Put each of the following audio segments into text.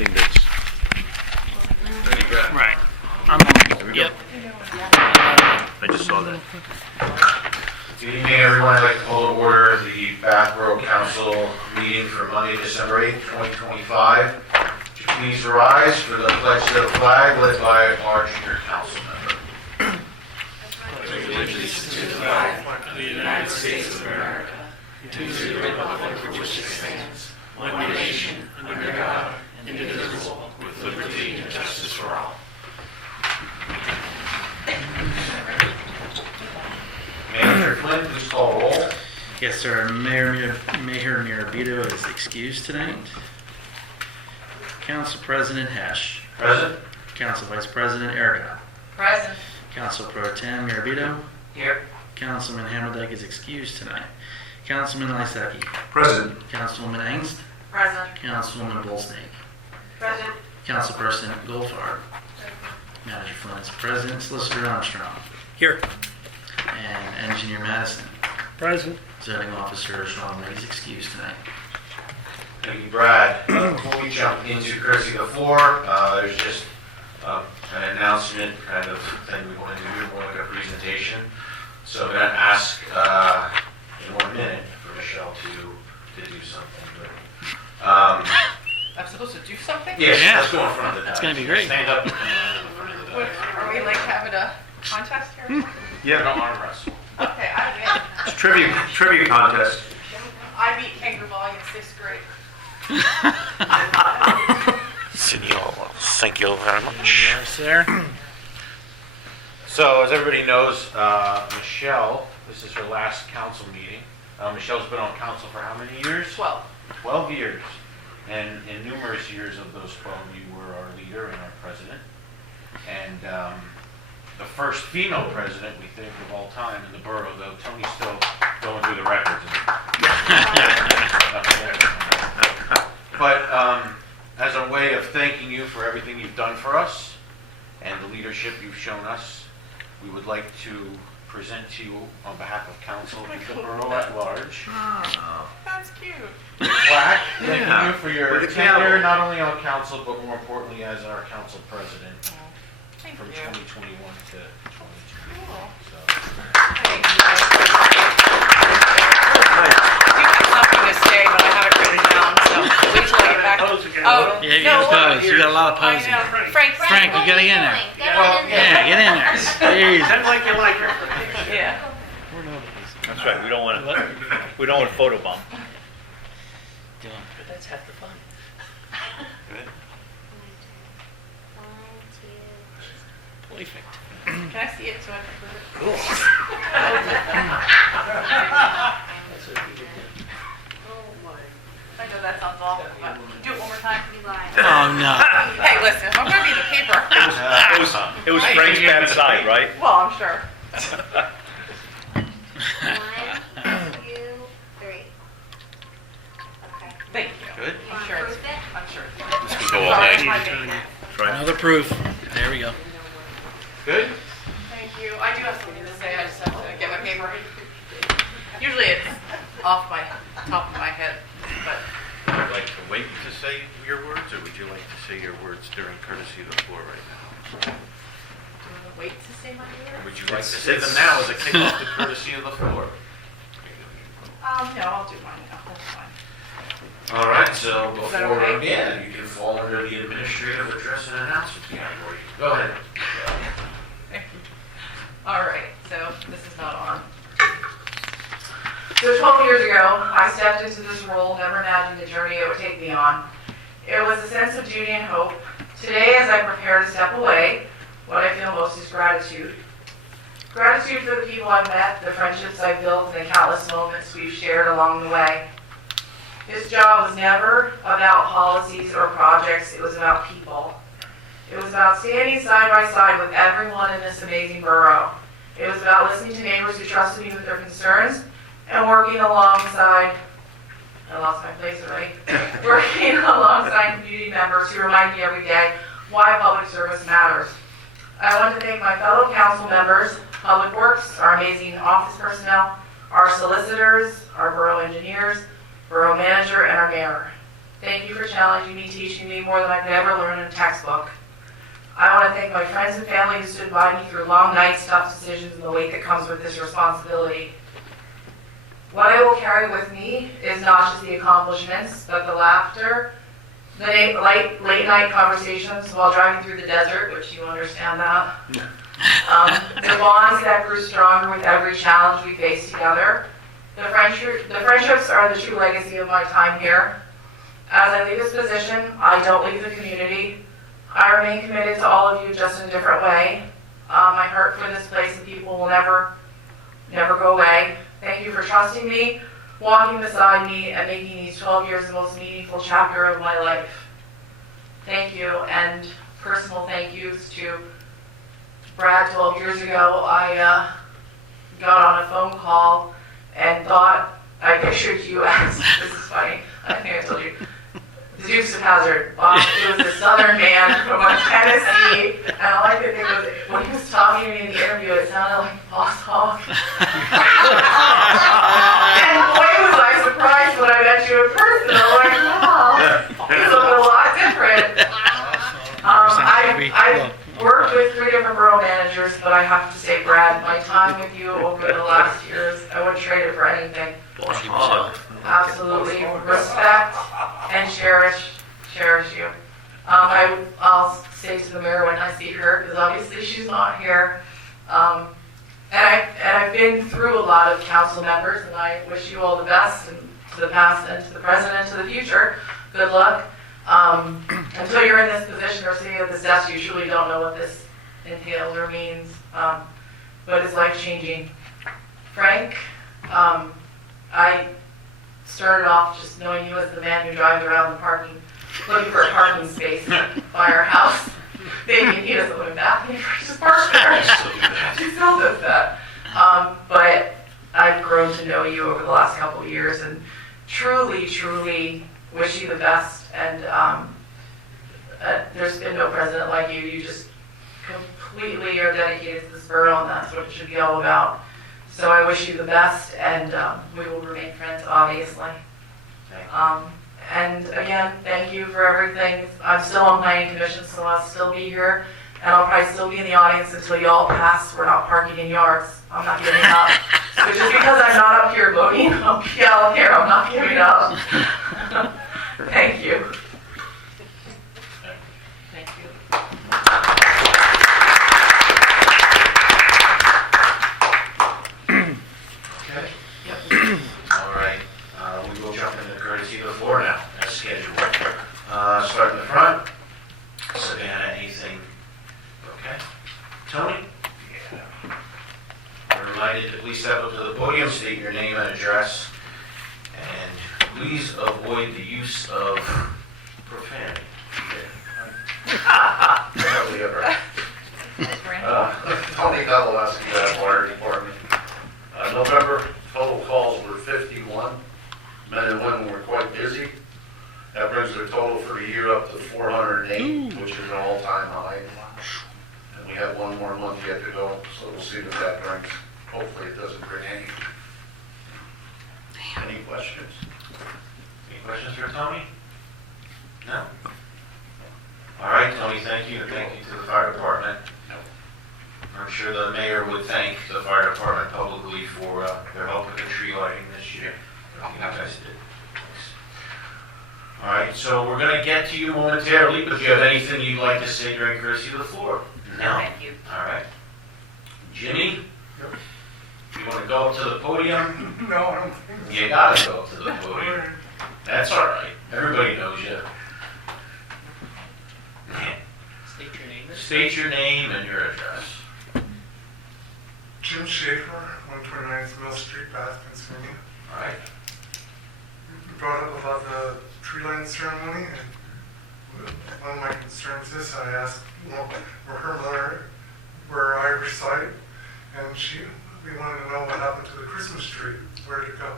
anything that's... Ready, Brett? Right. I'm on. Yep. I just saw that. Good evening, everyone. I'd like to call to order the Bath Borough Council meeting for Monday, December 8th, 2025. Would you please rise for the pledge to the flag led by our junior council member. Allegiance to the flag of the United States of America, to the republic for which it stands, one nation, under God, indivisible, with liberty and justice for all. Manager Flynn, please call roll. Yes, sir. Mayor Mirabito is excused tonight. Council President Hesh. Present. Council Vice President Ehrgott. Present. Council Pro Tem Mirabito. Here. Councilman Hamerdyke is excused tonight. Councilman Lysacki. Present. Councilwoman Engst. Present. Councilwoman Bolsnake. Present. Councilperson Goldfarb. Manager Flynn is present. Solicitor Armstrong. Here. And Engineer Madison. Present. Zoning Officer Sean Lee is excused tonight. Thank you, Brad. Before we jump into courtesy of the floor, there's just an announcement kind of thing we want to do, more like a presentation. So I'm going to ask in 1 minute for Michelle to do something. But, I'm supposed to do something? yes, Yeah. let's go in front of the It's gonna be great. Stand up in front of the What, are we like having a contest here? Yeah, no arm wrestle. Okay, I win. It's trivia contest. I beat Kangaroo Ball in 6th grade. Thank you very much. Yes, sir. So, as everybody knows, Michelle, this is her last council meeting. Michelle's been on council for how many years? 12. 12 years. And in numerous years of those 12, you were our leader and our president. And the first female president, we think, of all time in the borough, though Tony's still going through the records. But as a way of thanking you for everything you've done for us and the leadership you've shown us, we would like to present to you on behalf of council and the borough at large. That's cute. A plaque thanking you for your tenure, not only on council, but more importantly as our council president Thank from you. 2021 to 2022. Cool. So, Thank you. I do have something to say, but I have it written down, so wait till I get back. Oh, Yeah, you no, gotta pose. You got a lot of I posing. know. Frank, Frank, you gotta get in there. well, Yeah, get in there. Jeez. Like you like her. Yeah. That's right. We don't want to photo bomb. But That's half the fun. perfect. Can I see it so I can prove it? Cool. I know that sounds awful, but do it one more time. Oh, no. Hey, listen, if I'm going to be in the paper. It was Frank's bad side, right? Well, I'm sure. 1, 2, 3. Okay. Thank you. Good. I'm sure it's, Proof it? I'm sure it's. This can go all Sorry, night. my baby. Right. Another proof. There we go. good? Thank you. I do have something to say. I just have to get my paper. Usually it's off my top of my head, but Would you like to wait to say your words, or would you like to say your words during courtesy of the floor right now? do you want to wait to say my word? Would you like to say them now as a kickoff to courtesy of the floor? No, I'll do mine now. That's fine. All right, so Is that before, okay? yeah, you can fall under the administrative address and announcement category. Go ahead. Thank you. All right, so this is not on. So 12 years ago, I stepped into this role, never imagined the journey it would take me on. It was a sense of duty and hope. Today, as I prepare to step away, what I feel most is gratitude. Gratitude for the people I've met, the friendships I've built, and the countless moments we've shared along the way. This job was never about policies or projects, it was about people. It was about standing side by side with everyone in this amazing borough. It was about listening to neighbors who trusted me with their concerns and working alongside, I lost my place already, working alongside community members who remind me every day why public service matters. I want to thank my fellow council members, Public Works, our amazing office personnel, our solicitors, our borough engineers, borough manager, and our mayor. Thank you for challenging me, teaching me more than I could ever learn in a textbook. I want to thank my friends and family who stood by me through long nights, tough decisions, and the weight that comes with this responsibility. What I will carry with me is not just the accomplishments, but the laughter, the late night conversations while driving through the desert, which you understand that. The bonds that grew stronger with every challenge we faced together. The friendships are the true legacy of my time here. As I leave this position, I don't leave the community. I remain committed to all of you, just in a different way. My heart for this place and people will never go away. Thank you for trusting me, walking beside me, and making these 12 years the most meaningful chapter of my life. Thank you, and personal thank yous to Brad. 12 years ago, I got on a phone call and thought I pictured you as, this is funny, I think I told you, the Dukes of Hazzard. It was a southern man from Tennessee, and all I could think was, when he was talking to me in the interview, it sounded like Boss Hog. And boy, was I surprised when I met you in person. I'm like, wow, he's looking a lot different. I've worked with 3 different borough managers, but I have to say, Brad, my time with you over the last years, I wouldn't trade it for anything. Absolutely respect and cherish you. I'll say to the mayor when I see her, because obviously she's not here. And I've been through a lot of council members, and I wish you all the best, and to the past and to the present and to the future. Good luck. Until you're in this position or sitting at this desk, you truly don't know what this entails or means, but it's life-changing. Frank, I started off just knowing you as the man who drives around the parking, looking for a parking space by our house, thinking he doesn't live that, he just parks there. She still does that. But I've grown to know you over the last couple of years, and truly, truly wish you the best. And there's been no president like you. You just completely are dedicated to this borough, and that's what it should be all about. So I wish you the best, and we will remain friends, obviously. And again, thank you for everything. I'm still on planning commission, so I'll still be here, and I'll probably still be in the audience until you all pass. We're not parking in yards. I'm not giving up. So just because I'm not up here voting, I'll be out here. I'm not giving up. Thank you. Thank you. Okay. All right. We will jump into courtesy of the floor now, as scheduled. Start in the front. Savannah, anything? Okay. Tony? Yeah. We're reminded to please step up to the podium, state your name and address, and please avoid the use of profanity. Hardly ever. Tony Kowalski, Water Department. November, total calls were 51. Men and women were quite busy. That brings the total for the year up to 408, which is an all-time high. And we have one more month yet to go, so we'll see what that brings. Hopefully it doesn't bring any. Any questions? Any questions for Tony? No? All right, Tony, thank you, and thank you to the fire department. I'm sure the mayor would thank the fire department publicly for their help with the tree lighting this year. I think you guys did. Thanks. All right, so we're going to get to you momentarily, but do you have anything you'd like to say during courtesy of the floor? No? Thank you. All right. Jimmy? Yep. You want to go up to the podium? No, I don't think so. You got to go up to the podium. That's all right. Everybody knows you. State your name. State your name and your address. Jim Schaefer, 129 Mill Street, Bath, Pennsylvania. All right. You brought up about the tree lighting ceremony, and one of my concerns is I asked where her mother, where I reside, and we wanted to know what happened to the Christmas tree. Where did it go?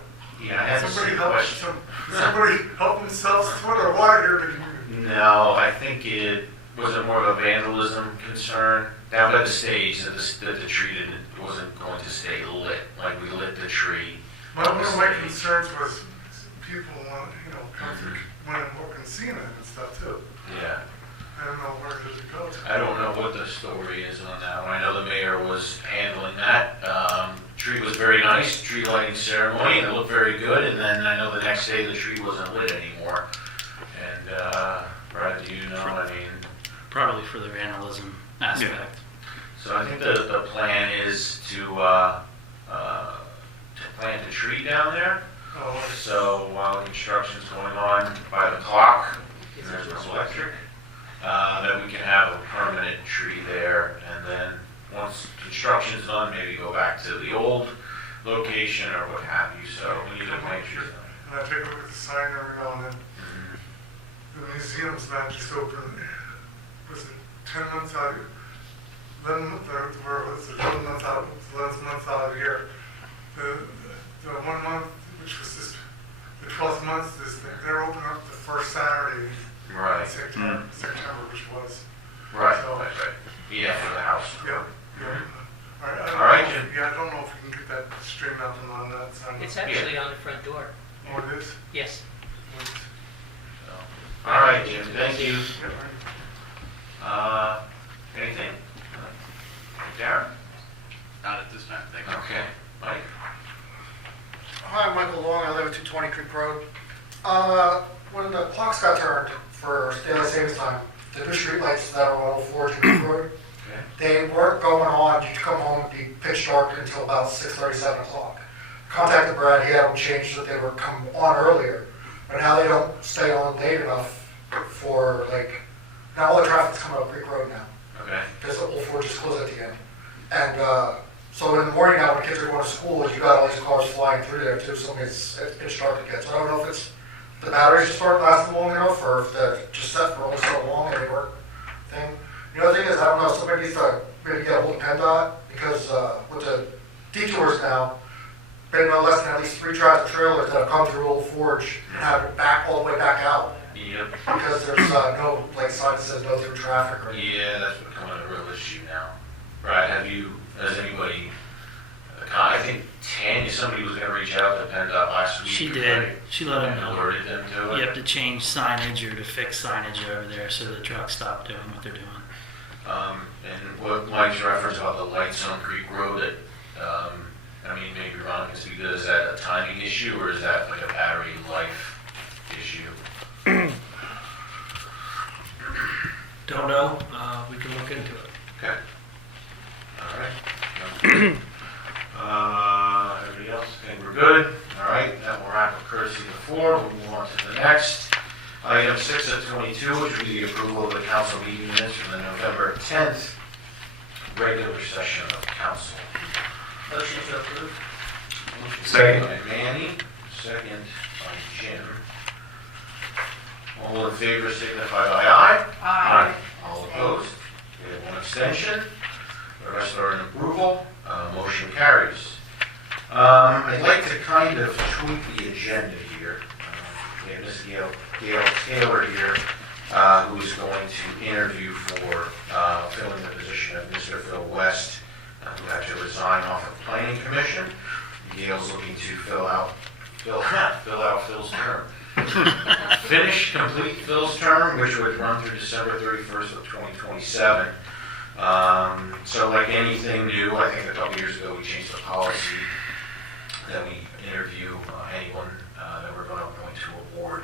Yeah, I had the same question. Somebody help themselves to it, or why here? No, I think it was more of a vandalism concern down by the stage that the tree wasn't going to stay lit. Like we lit the tree. One of my concerns was people want, come through went and looked and seen it and stuff too. Yeah. I don't know where did it go to. I don't know what the story is on that one. I know the mayor was handling that. Tree was very nice, tree lighting ceremony, and it looked very good. And then I know the next day the tree wasn't lit anymore. And Brad, do you know? I mean, Probably for the vandalism aspect. so I think the plan is to plant a tree down there. Oh, So while construction's going on by the clock, there's no electric. Then we can have a permanent tree there, and then once construction's done, maybe go back to the old location or what have you. So we need to make sure. and I take a look at the sign every now and then. The museum's not just open, was it 10 months out, 11 months, or was it 11 months out, 11 months out of the year. The 1 month, which was just, the 12th month, they're open up the first Saturday in Right. September, which was. Right. So, Right. Yeah, for the house. yeah, yeah. All right, Jim. Yeah, I don't know if we can get that straightened out on that sign. It's actually on the front door. Oh, it is? Yes. All right, Jim. Thank you. Yeah. Anything? Darren? Not at this time, thank you. Okay. Mike? Hi, I'm Michael Long, I live at 220 Creek Road. When the clocks got turned for daylight savings time, the new streetlights that are on 04 Creek Road, they weren't going on, you'd come home and be pitch dark until about 6:30, 7 o'clock. Contacted Brad, he had them changed so that they would come on earlier, but now they don't stay on late enough for now all the traffic's coming up Creek Road now, Okay. because the 04 just closed at the end. And so in the morning now, when kids are going to school, you got all these cars flying through there too, so it's starting to get. So I don't know if it's the batteries just aren't lasting long enough, or if they're just set for only so long and they work thing. The other thing is, I don't know, somebody needs to maybe get a hold of PennDOT, because with the detours now, been no less than at least 3 tractor trailers that have come through Old Forge and have it back all the way back out, Yep. because there's no sign that says no through traffic or anything. Yeah, that's becoming a real issue now. Brad, has anybody, I think somebody was gonna reach out to PennDOT last week. She or did. something, She let him and know. alerted them to it. You have to change signage or to fix signage over there so the trucks stop doing what they're doing. And what Mike's reference about the lights on Creek Road, I mean, maybe wrong, is that a timing issue, or is that like a battery life issue? Don't know. We can look into it. Okay. All right. Everybody else, think we're good? All right, that will wrap up courtesy of the floor. We'll move on to the next. Item 6 of 22, which will be the approval of the council meeting minutes from the November 10th regular session of council. Motion to approve. Second by Manny, second by Jim. All in favor signify by aye. Aye. All opposed? We have one abstention. The rest are in approval. Motion carries. I'd like to kind of tweak the agenda here. We have Ms. Gail Taylor here, who is going to interview for filling the position of Mr. Phil West, who had to resign off of the Planning Commission. Gail's looking to fill out Phil's term. Complete Phil's term, which would run through December 31st of 2027. So like anything new, I think a couple years ago we changed the policy that we interview anyone that we're going to appoint to a board.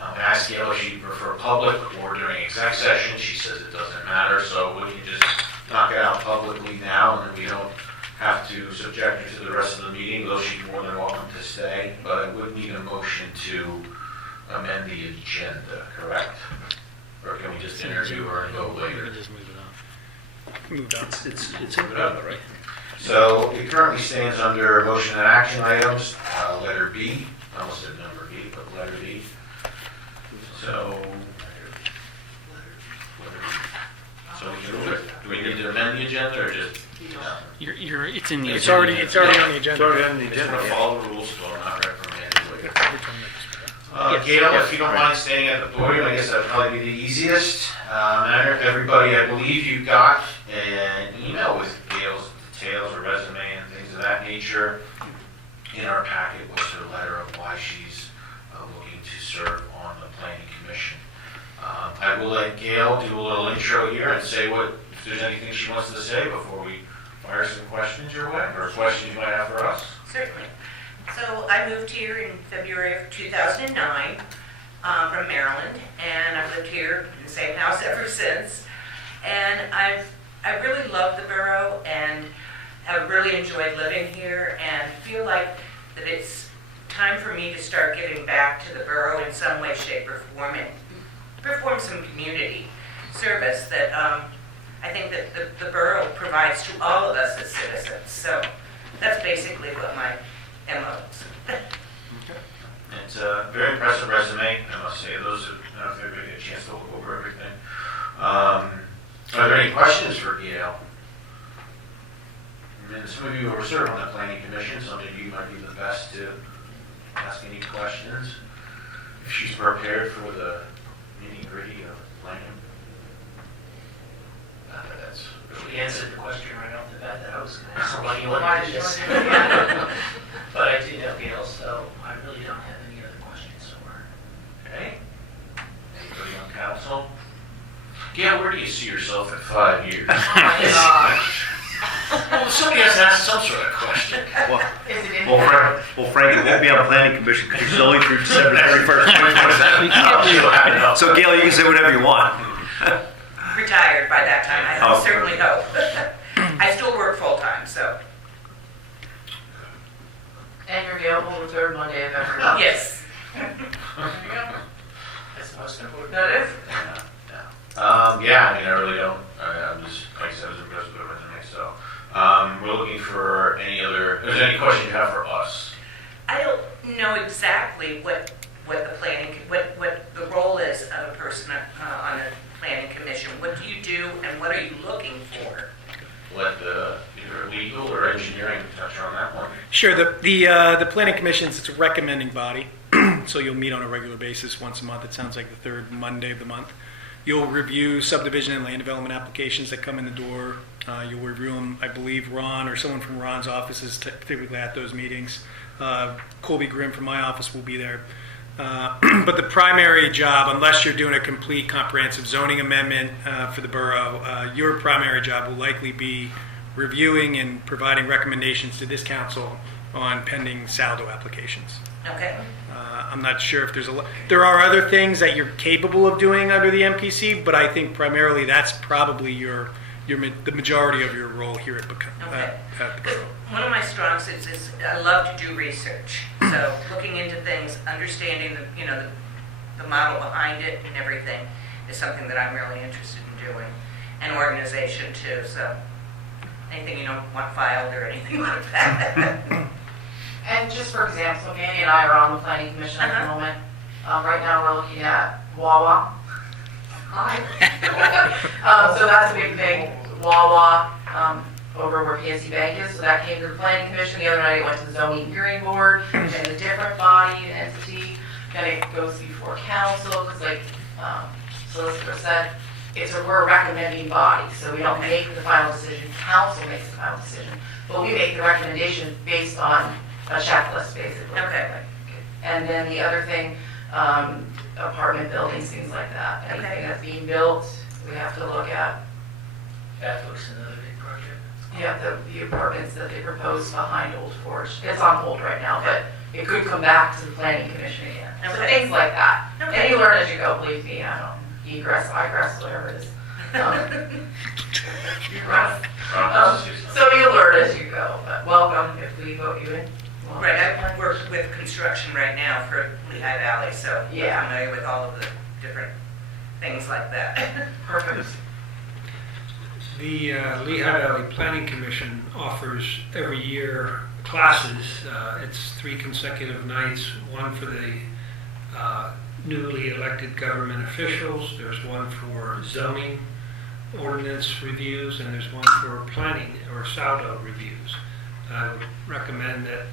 I asked Gail if she'd prefer public or during exec session. She says it doesn't matter, so we can just knock it out publicly now, and then we don't have to subject her to the rest of the meeting, though she's more than welcome to stay. But I would need a motion to amend the agenda, correct? Or can we just interview her and go We later? can just move it on. Moved on. It's Move it up, right? So it currently stands under motion and action items, letter B. I almost said number B, but letter B. So we can move it. Do we need to amend the agenda or just? It's in the It's agenda. already on the agenda. It's already on the Just agenda. want to follow the rules, so I'm not reprimanded. Yes. Gail, if you don't mind standing at the podium, I guess that'd probably be the easiest. Everybody, I believe you got an email with Gail's details or resume and things of that nature. In our packet was her letter of why she's looking to serve on the planning I will let Gail do a little intro here and say if there's anything she wants to say before we fire some questions your way, or questions you might have for us. Certainly. So I moved here in February of 2009 from Maryland, and I've lived here in the same house ever since. And I really love the borough, and have really enjoyed living here, and feel like that it's time for me to start giving back to the borough in some way, shape, or form, and perform some community service that I think that the borough provides to all of us as citizens. So that's basically what my MO is. It's a very impressive resume, I must say. I don't know if everybody get a chance to look over everything. Are there any questions for Gail? And some of you who serve on the planning commission, some of you might be the best to ask any questions. If she's prepared for the nitty-gritty of planning. That's We answered the question right off the bat that I was going to ask. Why do you want Why to did do you this? want to do that? But I do know Gail, so I really don't have any other questions for her. okay. Anybody on council? Gail, where do you see yourself in 5 years? Oh my gosh. Well, somebody has to ask some sort of question. Well, Is it in well, there? Frank, it won't be on planning commission because it's only through December 31st. So Gail, you can say whatever you want. Retired by that time, I Oh. certainly hope. I still work full-time, so And you're available the third Monday of every month. yes. That's the most important. That is. Yeah, I mean, I really don't. I'm just, like I said, I was impressed with the resume. So, we're looking for any other. Is there any question you have for us? I don't know exactly what the role is of a person on a planning commission. What do you do, and what are you looking for? Let either legal or engineering touch on that one. Sure, the planning commission's it's a recommending body, so you'll meet on a regular basis once a month. It sounds like the third Monday of the month. You'll review subdivision and land development applications that come in the door. You'll review them, I believe Ron or someone from Ron's office is typically at those meetings. Colby Grimm from my office will be there. But the primary job, unless you're doing a complete comprehensive zoning amendment for the borough, your primary job will likely be reviewing and providing recommendations to this council on pending saldo applications. Okay. I'm not sure if there are other things that you're capable of doing under the MPC, but I think primarily that's probably the majority of your role here at the borough. One of my strong suits is I love to do research. So looking into things, understanding the model behind it and everything is something that I'm really interested in doing. And organization too. So anything you don't want filed or anything like that. And just for example, Manny and I are on the planning commission at the moment. Right now, we're looking at Wawa. Hi. So that's a big thing. Wawa, over where PNC Bank is. So that came to the planning commission. The other night, it went to the zoning hearing board, which is a different body and entity. Then it goes before council, because like solicitor said, we're a recommending body. So we don't make the final decision. Council makes the final decision. But we make the recommendation based on a checklist, basically. Okay. And then the other thing, apartment buildings, things like that. Okay. Anything that's being built, we have to look at. That looks another big project. Yeah, the apartments that they proposed behind Old Forge. It's on hold right now, but it could come back to the planning commission again. So Okay. things like that. Okay. And you learn as you go, believe me, I don't, egress, egress, whatever it is. Egress. So you learn as you go, but welcome if we vote you in. Right, I work with construction right now for Lehigh Valley, so Yeah. I'm familiar with all of the different things like that. Perfect. The Lehigh Valley Planning Commission offers every year classes. It's 3 consecutive nights, one for the newly elected government officials, there's one for zoning ordinance reviews, and there's one for planning or saldo reviews. I would recommend that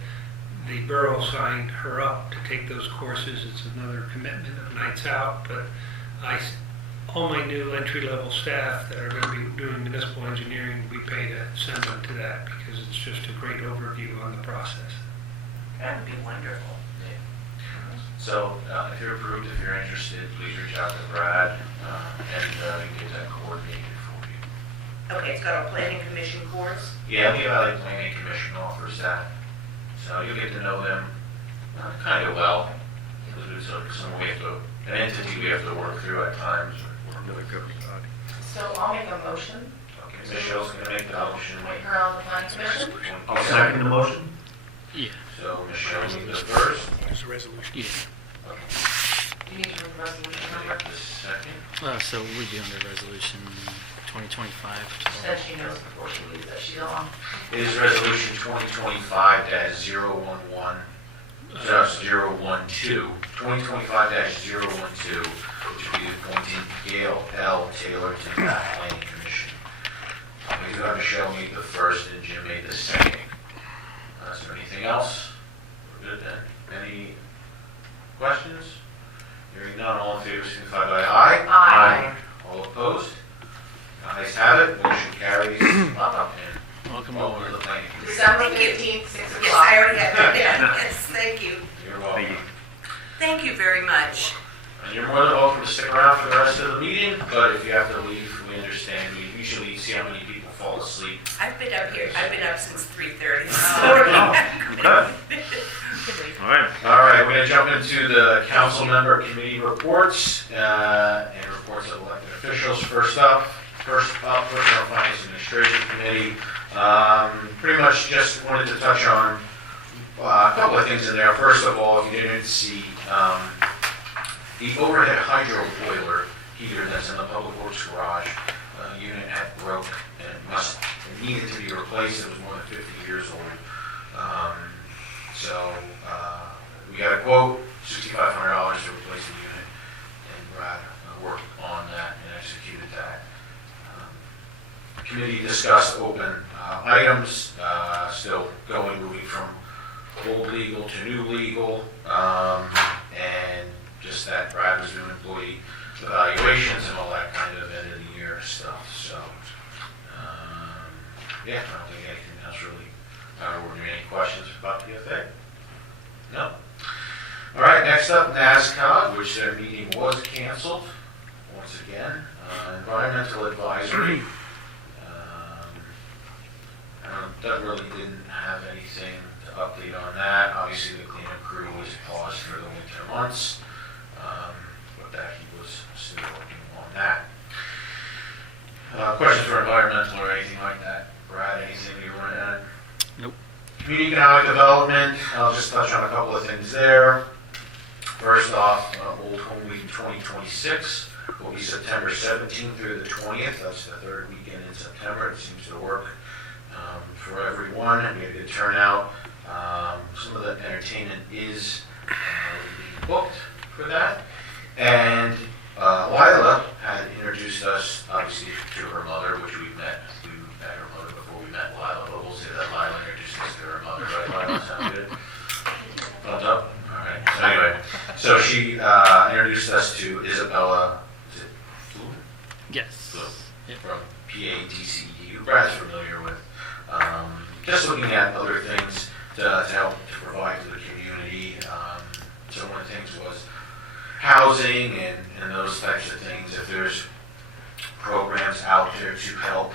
the borough sign her up to take those courses. It's another commitment of nights out, but all my new entry-level staff that are going to be doing municipal engineering, we pay to send them to that because it's just a great overview on the process. That would be wonderful. So if you're approved, if you're interested, please reach out to Brad, and we can get that coordinated for you. Okay, it's got a planning commission course. Yeah, the Valley Planning Commission offers that. So you'll get to know them kind of well. Because it's an entity we have to work through at times. So I'll make a motion, Okay, Michelle's going to make the motion. put her on the planning commission. I'll second the motion. Yeah. So Michelle, you the first. There's a resolution. Yeah. Do you need to read the resolution number? The second. So we'd be under resolution 2025. Then she knows before she leaves that she's on. It is resolution 2025-011, just 012, 2025-012, which will be appointing Gail L. Taylor to the Planning Commission. We do have Michelle made the first and Jim made the second. Is there anything else? We're good then. Any questions? Hearing none, all in favor, signify by aye. Aye. All opposed? Ayes have it, motion carries. Welcome Welcome aboard. to the planning commission. December 15th, 6 Yes, o'clock. I already had that down. Yes, thank you. You're welcome. Thank you very much. And you're more than welcome to stick around for the rest of the meeting, but if you have to leave, we understand. We usually see how many people fall asleep. I've been up here, I've been up since 3:30. All right. All right, we're going to jump into the council member committee reports and reports of elected officials. First up, Personnel Finance Administration Committee. Pretty much just wanted to touch on a couple of things in there. First of all, if you didn't see, the overhead hydro boiler heater that's in the public works garage unit had broke and it needed to be replaced. It was more than 50 years old. So we got a quote, $6,500 to replace the unit, and Brad worked on that and executed that. Committee discussed open items, still moving from old legal to new legal, and just that Brad was doing employee evaluations and all that kind of end of the year stuff. So, yeah, I don't think anything else really out of ordinary. Any questions about the FA? No. All right, next up, NASCOG, which their meeting was canceled once again. Environmental advisory. Doug really didn't have anything to update on that. Obviously, the cleanup crew was paused for the winter months, but that he was still working on that. Questions for environmental or anything like that? Brad, anything you want to add? Nope. Community economic development, I'll just touch on a couple of things there. First off, Old Home Week 2026 will be September 17th through the 20th. That's the third weekend in September. It seems to work for everyone. We had a good turnout. Some of the entertainment is booked for that. And Lila had introduced us, obviously, to her mother, which we met. We met her mother before we met Lila, but we'll say that Lila introduced us to her mother. Right, Lila? Sound good? Thumbs up? All right. So anyway, so she introduced us to Isabella, is it Flume? Yes. Flume, Yep. from PATCE, who Brad's familiar with. Just looking at other things to help to provide to the community. So one of the things was housing and those types of things. If there's programs out there to help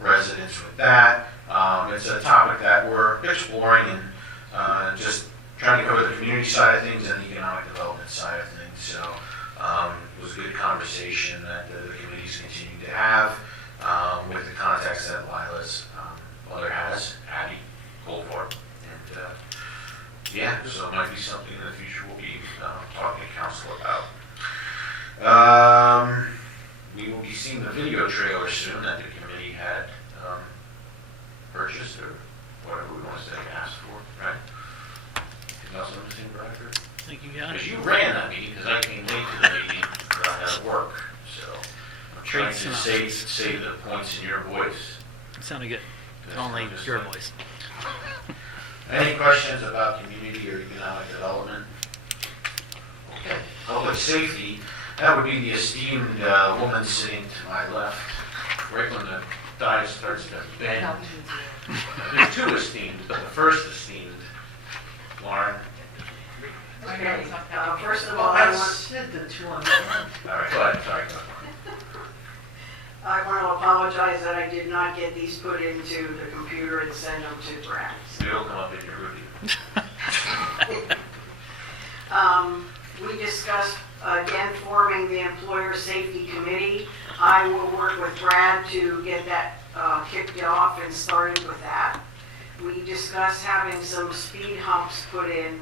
residents with that, it's a topic that we're exploring and just trying to cover the community side of things and the economic development side of things. So it was a good conversation that the committee's continuing to have with the contacts that Lila's mother has, Abby Goldfarb. And yeah, so it might be something in the future we'll be talking to council about. We will be seeing the video trailer soon that the committee had purchased or whatever we want to say, asked for, right? Anything else on the thing, Bradford? I think you got it. Because you ran that meeting, because I came late to the meeting, but I had to work, so I'm trying to save the points in your voice. It sounded good. That's Only just your like- voice. Any questions about community or economic development? Okay. Public safety, that would be the esteemed woman sitting to my left, right when the die starts to bend. There's two esteemed, but the first esteemed, Lauren, Okay, first of all, I want said the two on All right, go ahead, sorry. Go ahead. to apologize that I did not get these put into the computer and send them to Brad. It'll come up in your review. We discussed again forming the Employer Safety Committee. I will work with Brad to get that kicked off and started with that. We discussed having some speed humps put in,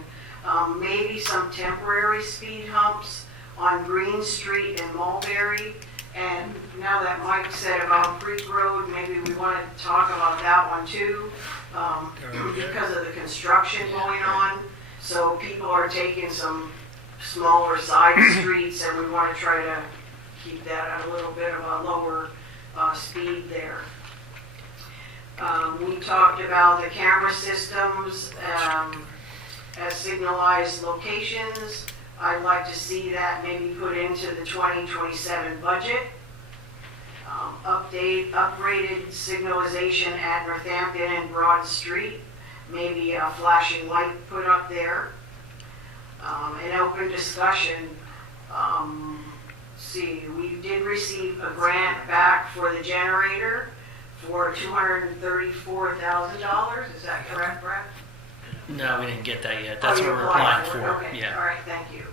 maybe some temporary speed humps on Green Street and Mulberry. And now that Mike said about Creek Road, maybe we want to talk about that one too, because of the construction going on. So people are taking some smaller side streets, and we want to try to keep that at a little bit of a lower speed there. We talked about the camera systems as signalized locations. I'd like to see that maybe put into the 2027 budget. Upgraded signalization at Northampton and Broad Street. Maybe a flashing light put up there. An open discussion. We did receive a grant back for the generator for $234,000. Is that correct, Brett? No, we didn't get that yet. That's Oh, what you we're applied applying it. for. Okay, Yeah. all right, thank you.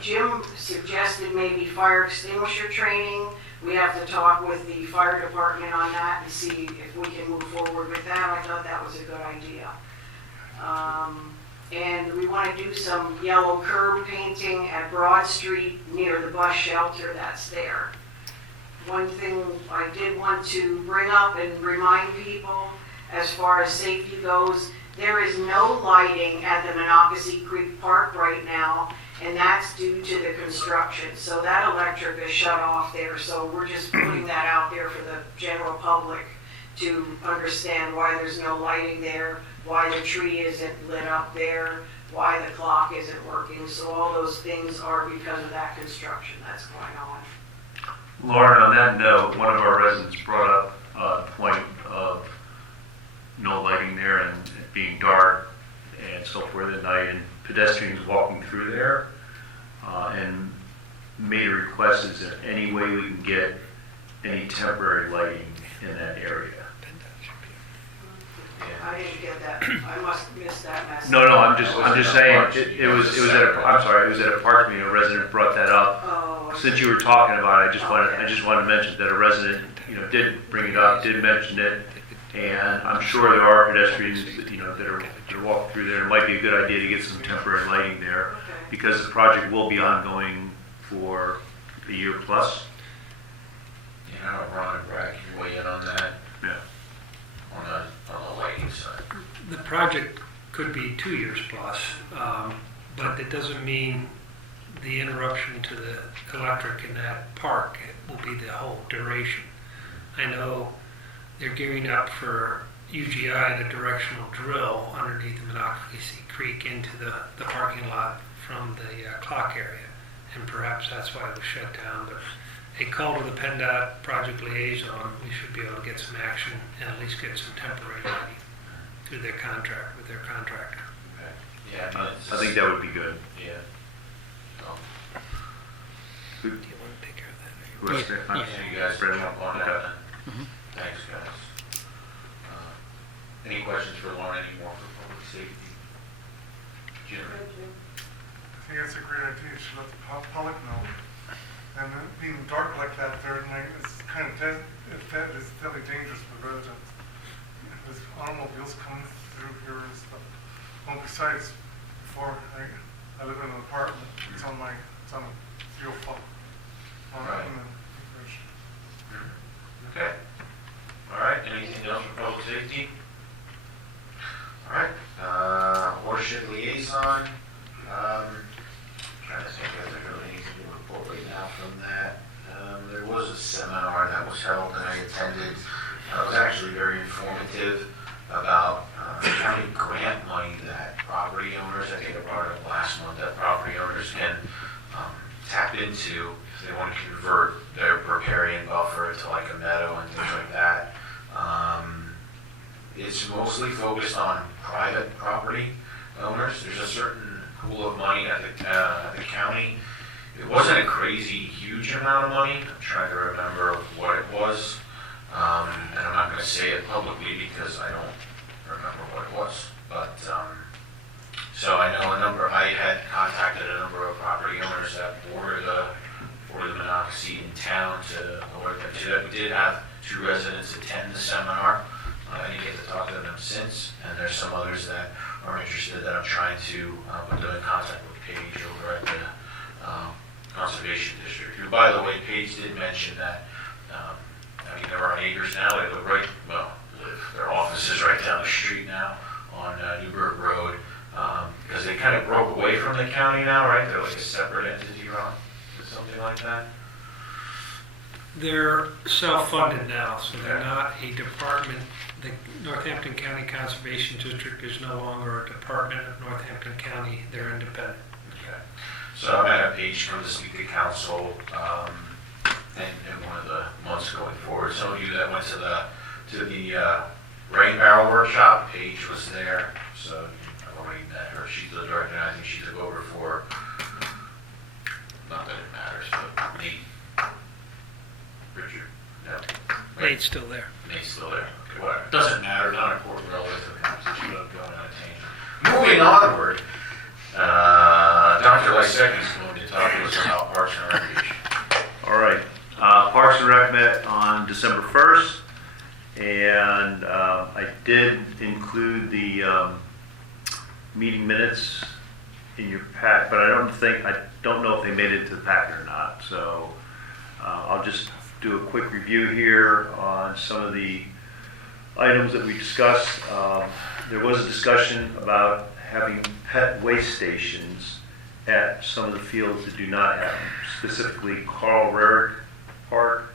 Jim suggested maybe fire extinguisher training. We have to talk with the fire department on that and see if we can move forward with that. I thought that was a good idea. And we want to do some yellow curb painting at Broad Street near the bus shelter that's there. One thing I did want to bring up and remind people, as far as safety goes, there is no lighting at the Monocacy Creek Park right now, and that's due to the construction. So that electric is shut off there, so we're just putting that out there for the general public to understand why there's no lighting there, why the tree isn't lit up there, why the clock isn't working. So all those things are because of that construction that's going on. Lauren, on that note, one of our residents brought up a point of no lighting there and it being dark and so forth at night, and pedestrians walking through there, and made a request, is there any way we can get any temporary lighting in that area? I didn't get that. I must have missed that message. No, I'm just saying, it was at a park meeting, a resident brought that up. Oh, Since you were talking about it, I just wanted to mention that a resident, did bring it up, did mention it, and I'm sure there are pedestrians, that are walking through there. It might be a good idea to get some temporary lighting there, because the project will be ongoing for a year plus. Yeah, Ron and Brad, can you weigh in on that? Yeah. On the lighting side? The project could be 2 years plus, but it doesn't mean the interruption to the electric in that park will be the whole duration. I know they're gearing up for UGI, the directional drill underneath the Monocacy Creek into the parking lot from the clock area, and perhaps that's why it was shut down. But a call to the PennDOT project liaison, we should be able to get some action and at least get some temporary lighting through their contract with their contractor. Okay. Yeah, I think that would be good. Yeah. Do you want to take care of that? Who else? So you guys jump on that then? Mhm. Thanks, guys. Any questions for Lauren anymore for public safety? Jim? I think it's a great idea. You should let the public know. And then being dark like that there at night is kind of it's definitely dangerous for residents. There's automobiles coming through here and stuff. Well, besides, before I live in an apartment. It's on a 305. Right. Okay. All right, anything else for public safety? All right, watershed liaison. Trying to think if there's really anything to report right now from that. There was a seminar that was held and I attended. It was actually very informative about county grant money that property owners, I think I brought it up last month, that property owners can tap into if they want to convert their riparian buffer to like a meadow and things like that. It's mostly focused on private property. owners. There's a certain pool of money at the county. It wasn't a crazy huge amount of money. I'm trying to remember what it was. And I'm not going to say it publicly because I don't remember what it was. But, so I know I had contacted a number of property owners that border the Monocacy in town to alert them to that. We did have 2 residents attend the seminar. I didn't get to talk to them since, and there's some others that are interested that I'm trying to put them in contact with Paige over at the Conservation District. Who, by the way, Paige did mention that, there are neighbors now that live their office is right down the street now on Newburgh Road, because they kind of broke away from the county now, right? They're like a separate entity, Ron, or something like that. They're self-funded now, so they're not a department. The Northampton County Conservation District is no longer a department of Northampton County. They're independent. Okay. So I'm at a page come to speak to council in one of the months going forward. Some of you that went to the Rain Barrel Workshop, Paige was there. So I've already met her. She's the director, and I think she took over for, not that it matters, but Nate. Richard? No. Nate's still there. Nate's still there. Okay, whatever. Doesn't matter. Not important relative to the conversation. Going on a tangent. Moving onward, Dr. Lysek is going to talk to us about Parks and Recreation. All right. Parks and Rec met on December 1st, and I did include the meeting minutes in your pack, but I don't know if they made it to the packet or not. So I'll just do a quick review here on some of the items that we discussed. There was a discussion about having pet waste stations at some of the fields that do not have them, specifically Carl Rarick Park,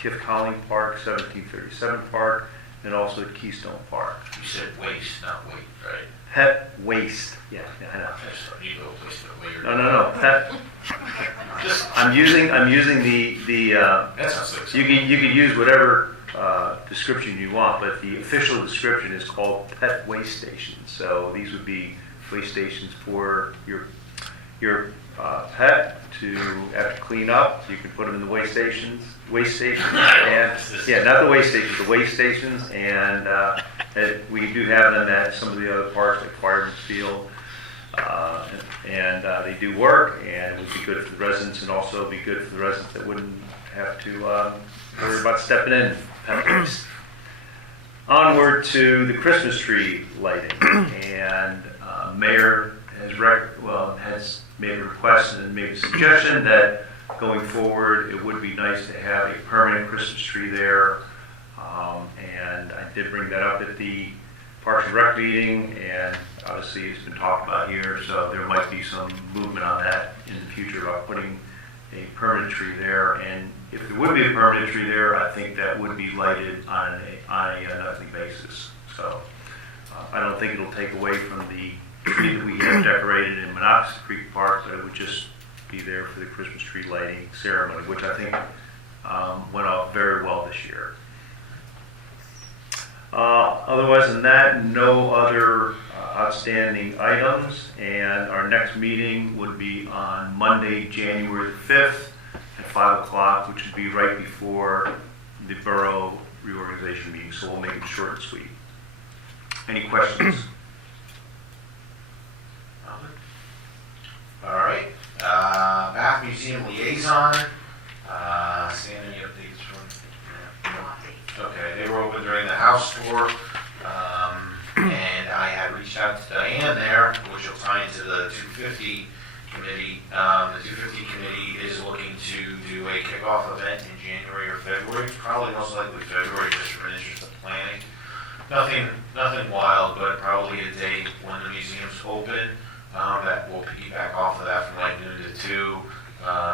Kiff Colling Park, 1737 Park, and also at Keystone Park. You said waste, not weight, right? Pet waste. Yeah, I know. You go place it away. No. Pet. I'm using the. That sounds like you can use whatever description you want, but the official description is called pet waste stations. So these would be waste stations for your pet to have to clean up. You can put them in the waste stations, and not the waste stations, the waste stations, and we do have them at some of the other parks like Fireman's Field, and they do work, and it would be good for the residents, and also be good for the residents that wouldn't have to worry about stepping in pet waste. Onward to the Christmas tree lighting, and Mayor has made a request and made a suggestion that going forward it would be nice to have a permanent Christmas tree there, and I did bring that up at the Parks and Rec meeting, and obviously it's been talked about here, so there might be some movement on that in the future about putting a permanent tree there. And if there would be a permanent tree there, I think that would be lighted on a nightly basis. So I don't think it'll take away from the tree that we have decorated in Monocacy Creek Park, but it would just be there for the Christmas tree lighting ceremony, which I think went off very well this year. Otherwise than that, no other outstanding items, and our next meeting would be on Monday, January 5th at 5 o'clock, which would be right before the Borough reorganization meeting, so we'll make it short and sweet. Any questions? All right. Bath Museum Liaison. Stan, any updates from? Okay, they were open during the house tour, and I had reached out to Diane there, which will tie into the 250 committee. The 250 committee is looking to do a kickoff event in January or February, probably most likely February, just for an interest of planning. Nothing wild, but probably a date when the museum's open. That will piggyback off of that from like noon to 2.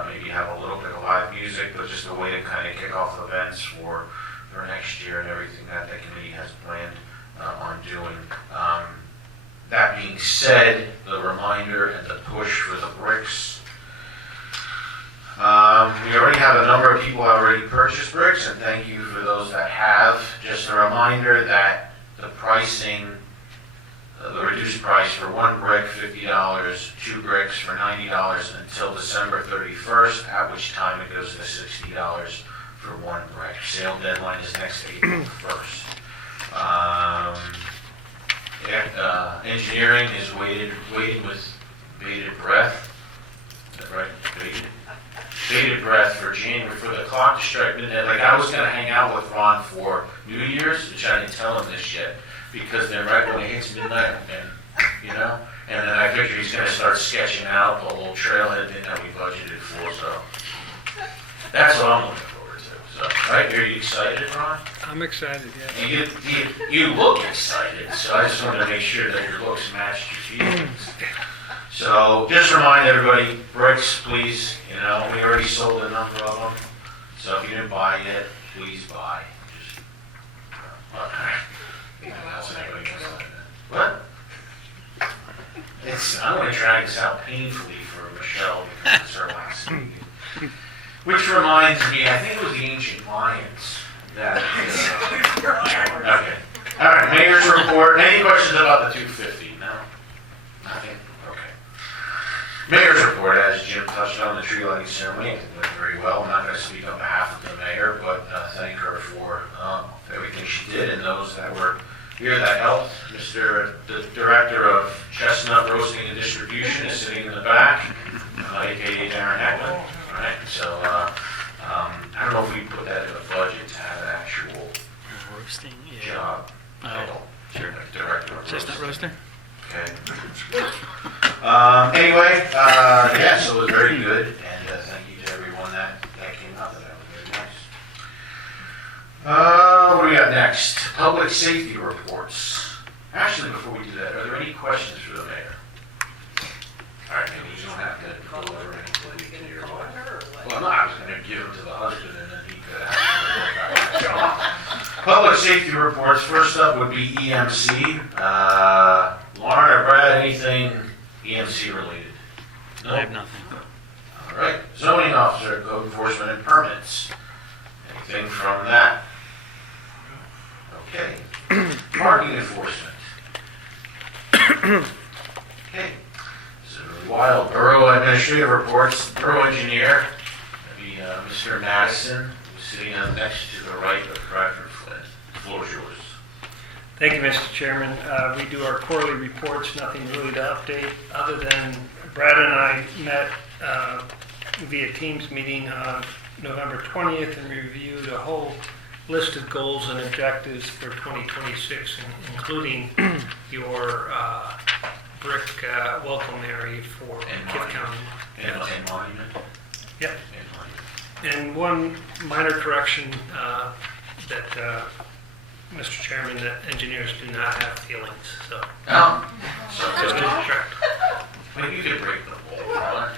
Maybe have a little bit of live music, but just a way to kind of kick off events for next year and everything that the committee has planned on doing. That being said, the reminder and the push for the bricks. We already have a number of people who have already purchased bricks, and thank you for those that have. Just a reminder that the pricing the reduced price for 1 brick, $50, 2 bricks for $90 until December 31st, at which time it goes to $60 for 1 brick. Sale deadline is next April 1st. Engineering is waiting with bated breath. Is that right? Bated breath for January, for the clock to strike midnight. Like, I was gonna hang out with Ron for New Year's, which I didn't tell him this yet, because then right when it hits midnight, and then I figured he's gonna start sketching out the whole trailhead thing that we budgeted for, so that's what I'm looking forward to. So, right, are you excited, Ron? I'm excited, yeah. And you look excited, so I just wanted to make sure that your looks matched your feelings. So just remind everybody, bricks, please. We already sold a number of them. So if you didn't buy yet, please buy. Just, what? I'm going to drag this out painfully for Michelle because it's her last meeting. Which reminds me, I think it was the ancient Mayans that. Okay. All right, mayor's report. Any questions about the 250? No? Nothing? Okay. Mayor's report, as Jim touched on, the tree lighting ceremony went very well. I'm not going to speak on behalf of the mayor, but thank her for everything she did and those that were here that helped. The director of Chestnut Roasting and Distribution is sitting in the back, aka Darren Heckman. All right, so I don't know if we put that in the budget to have an actual Roasting, job title. Sure. Director of Chestnut roaster? Okay. Anyway, so it was very good, and thank you to everyone that came out. That was very nice. What do we got next? Public safety reports. Actually, before we do that, are there any questions for the mayor? All right, maybe you don't have to deliver anything to your wife. Well, no, I was going to give them to the husband, and then he could actually go back. Public safety reports. First up would be EMC. Lauren or Brad, anything EMC related? No? I have nothing. All right. Zoning officer, code enforcement and permits. Anything from that? Okay. Parking enforcement. Okay. So while Borough administrative reports, Borough engineer, that'd be Mr. Madison, who's sitting on next to the right of Director Flynn. The floor is yours. Thank you, Mr. Chairman. We do our quarterly reports, nothing really to update, other than Brad and I met via Teams meeting on November 20th and reviewed a whole list of goals and objectives for 2026, including your brick welcome area for Kit County. And monument. Yep. And one minor correction that Mr. Chairman, that engineers do not have feelings, so. Oh. So Just to correct. Well, you could break the wall, Ron.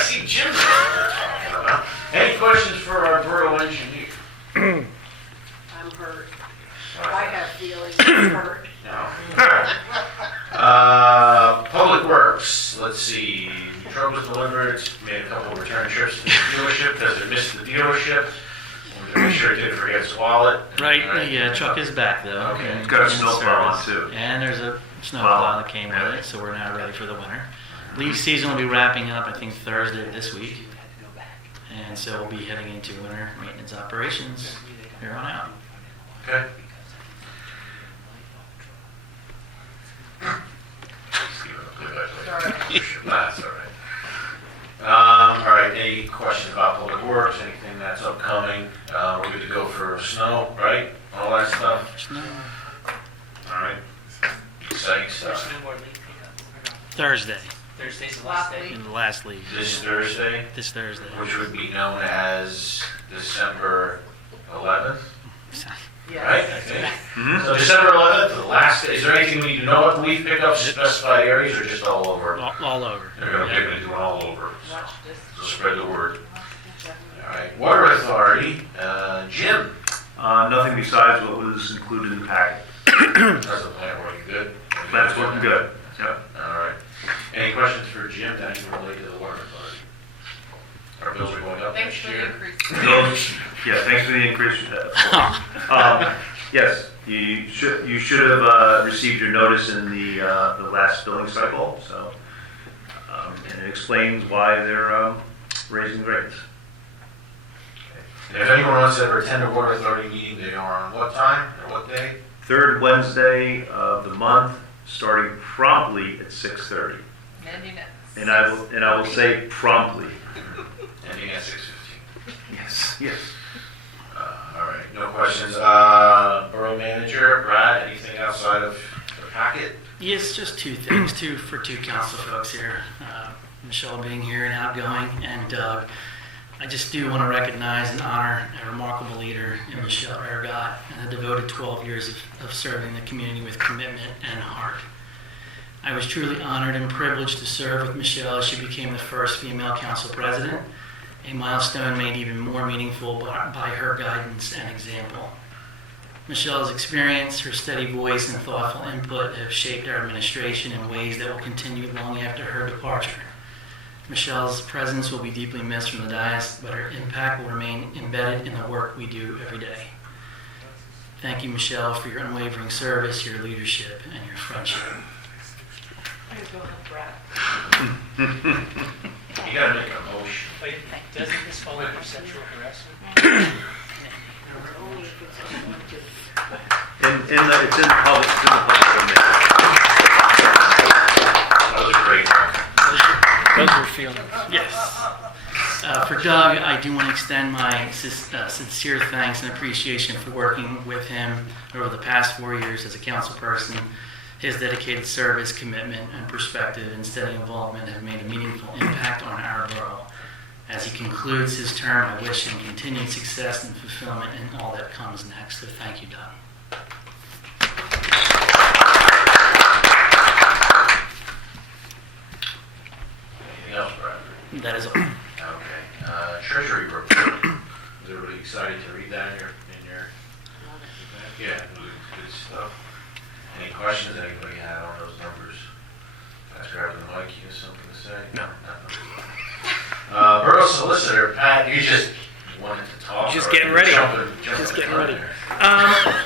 See, Jim knows what we're talking about. Any questions for our borough engineer? I'm hurt. I have feelings, I'm hurt. No. Public Works, let's see. Truck was delivered, made a couple of return trips to the dealership because it missed the dealership. Wanted to make sure it didn't forget his wallet. Right, the truck is back though. Okay. And It's got a it's in snowplow on service. too. And there's a snowplow that came with it, so we're now ready for the winter. Leaf season will be wrapping up, I think, Thursday of this week. And so we'll be heading into winter maintenance operations here on out. Okay. That's all right. All right, any questions about Public Works, anything that's upcoming? We're good to go for snow, right? All that stuff? All right. Exciting stuff. Thursday, Thursday's the last day. in the last league. This Thursday, This Thursday. which would be known as December 11th, Yes. right? I think. So December 11th, the last day. Is there anything we need to know about the leaf pickup, specified areas, or just all over? All over. They're going to pick it and do it all over. Watch this. So spread the word. All right. Water Authority, Jim. Nothing besides what was included in the packet. How's the plant working? Good? That's looking good. Yep. All right. Any questions for Jim that even relate to the Water Authority? Our bills are going up Thanks next for the year. increase. Those, yeah, thanks for the increase. Yes, You should have received your notice in the last billing cycle, so, and it explains why they're raising the rates. And if anyone wants to ever attend a Water Authority meeting, they are on what time or what day? Third Wednesday of the month, starting promptly at 6:30. And I will say promptly. Ending at 6:15. Yes. Yes. All right, no questions. Borough Manager, Brad, anything outside of the packet? Yes, just two things, for two council folks here. Michelle being here and outgoing, and Doug. I just do want to recognize and honor a remarkable leader in Michele Ehrgott and the devoted 12 years of serving the community with commitment and heart. I was truly honored and privileged to serve with Michelle as she became the first female council president, a milestone made even more meaningful by her guidance and example. Michelle's experience, her steady voice, and thoughtful input have shaped our administration in ways that will continue long after her departure. Michelle's presence will be deeply missed from the dais, but her impact will remain embedded in the work we do every day. Thank you, Michelle, for your unwavering service, your leadership, and your friendship. You gotta make a motion. Wait, doesn't this fall under sexual harassment? It's in the public domain. That was a great one. Those were feelings. Yes. For Doug, I do want to extend my sincere thanks and appreciation for working with him over the past 4 years as a council person. His dedicated service, commitment, and perspective and steady involvement have made a meaningful impact on our borough. As he concludes his term, I wish him continued success and fulfillment in all that comes next. So thank you, Doug. Anything else, Brad? That is all. Okay. Treasury report. Is everybody excited to read that in your? Yeah, good stuff. Any questions anybody had on those numbers? Guys, grabbing the mic, you have something to say? No. Borough Solicitor, Pat, you just wanted to talk. Just or getting ready. jumping Just the getting gun ready. there?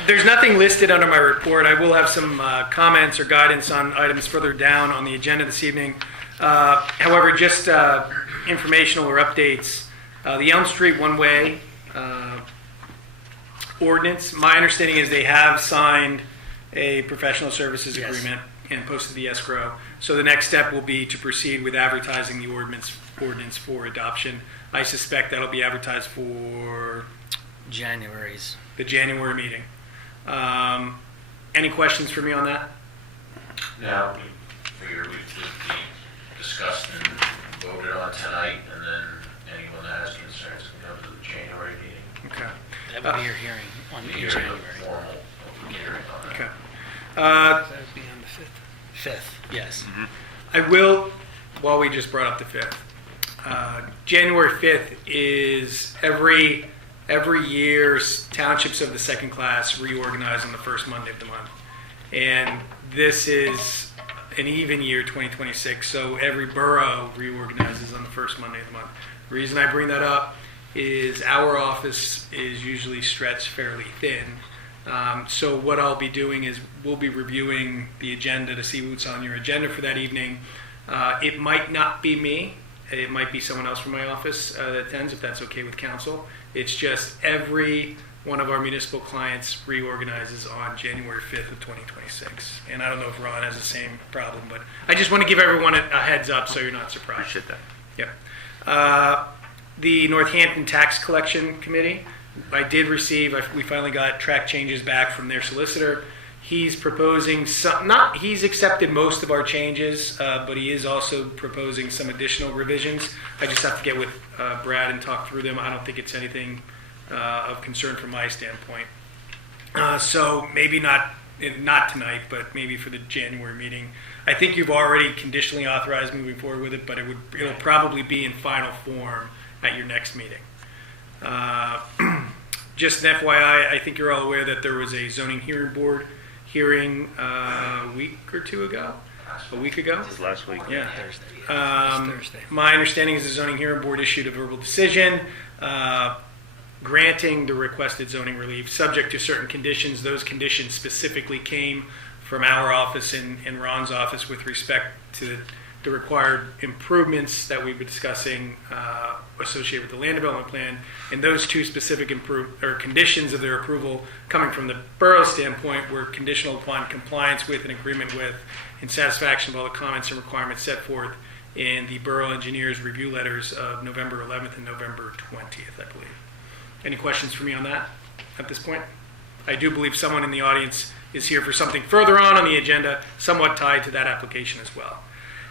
There's nothing listed under my report. I will have some comments or guidance on items further down on the agenda this evening. However, just informational or updates. The Elm Street one-way ordinance, my understanding is they have signed a professional services agreement and posted the escrow. So the next step will be to proceed with advertising the ordinance for adoption. I suspect that'll be advertised for the January meeting. Any questions for me on that? Now, we figured we'd just be discussed and voted on tonight, and then anyone that has concerns can come to the January meeting. Okay. That will be your hearing on We in hear January. a formal hearing on that. Okay. That would be on the 5th. 5th, yes. I will, while we just brought up the 5th, January 5th is every year townships of the second class reorganize on the first Monday of the month. And this is an even year, 2026, so every borough reorganizes on the first Monday of the month. The reason I bring that up is our office is usually stretched fairly thin. So what I'll be doing is we'll be reviewing the agenda to see what's on your agenda for that evening. It might not be me. It might be someone else from my office that attends, if that's okay with council. It's just every one of our municipal clients reorganizes on January 5th of 2026. And I don't know if Ron has the same problem, but I just want to give everyone a heads up so you're not surprised. Appreciate that. Yep. The Northampton Tax Collection Committee, I did receive, we finally got track changes back from their solicitor. He's proposing he's accepted most of our changes, but he is also proposing some additional revisions. I just have to get with Brad and talk through them. I don't think it's anything of concern from my standpoint. So maybe not tonight, but maybe for the January meeting. I think you've already conditionally authorized moving forward with it, but it'll probably be in final form at your next meeting. Just an FYI, I think you're all aware that there was a zoning hearing board hearing a week ago. This is last week. Yeah. Thursday. My understanding is the zoning hearing board issued a verbal decision. granting the requested zoning relief, subject to certain conditions. Those conditions specifically came from our office and Ron's office with respect to the required improvements that we've been discussing associated with the land development plan. And those two specific conditions of their approval coming from the borough standpoint were conditional upon compliance with and agreement with and satisfaction of all the comments and requirements set forth in the borough engineer's review letters of November 11th and November 20th, I believe. Any questions for me on that at this point? I do believe someone in the audience is here for something further on the agenda, somewhat tied to that application as well.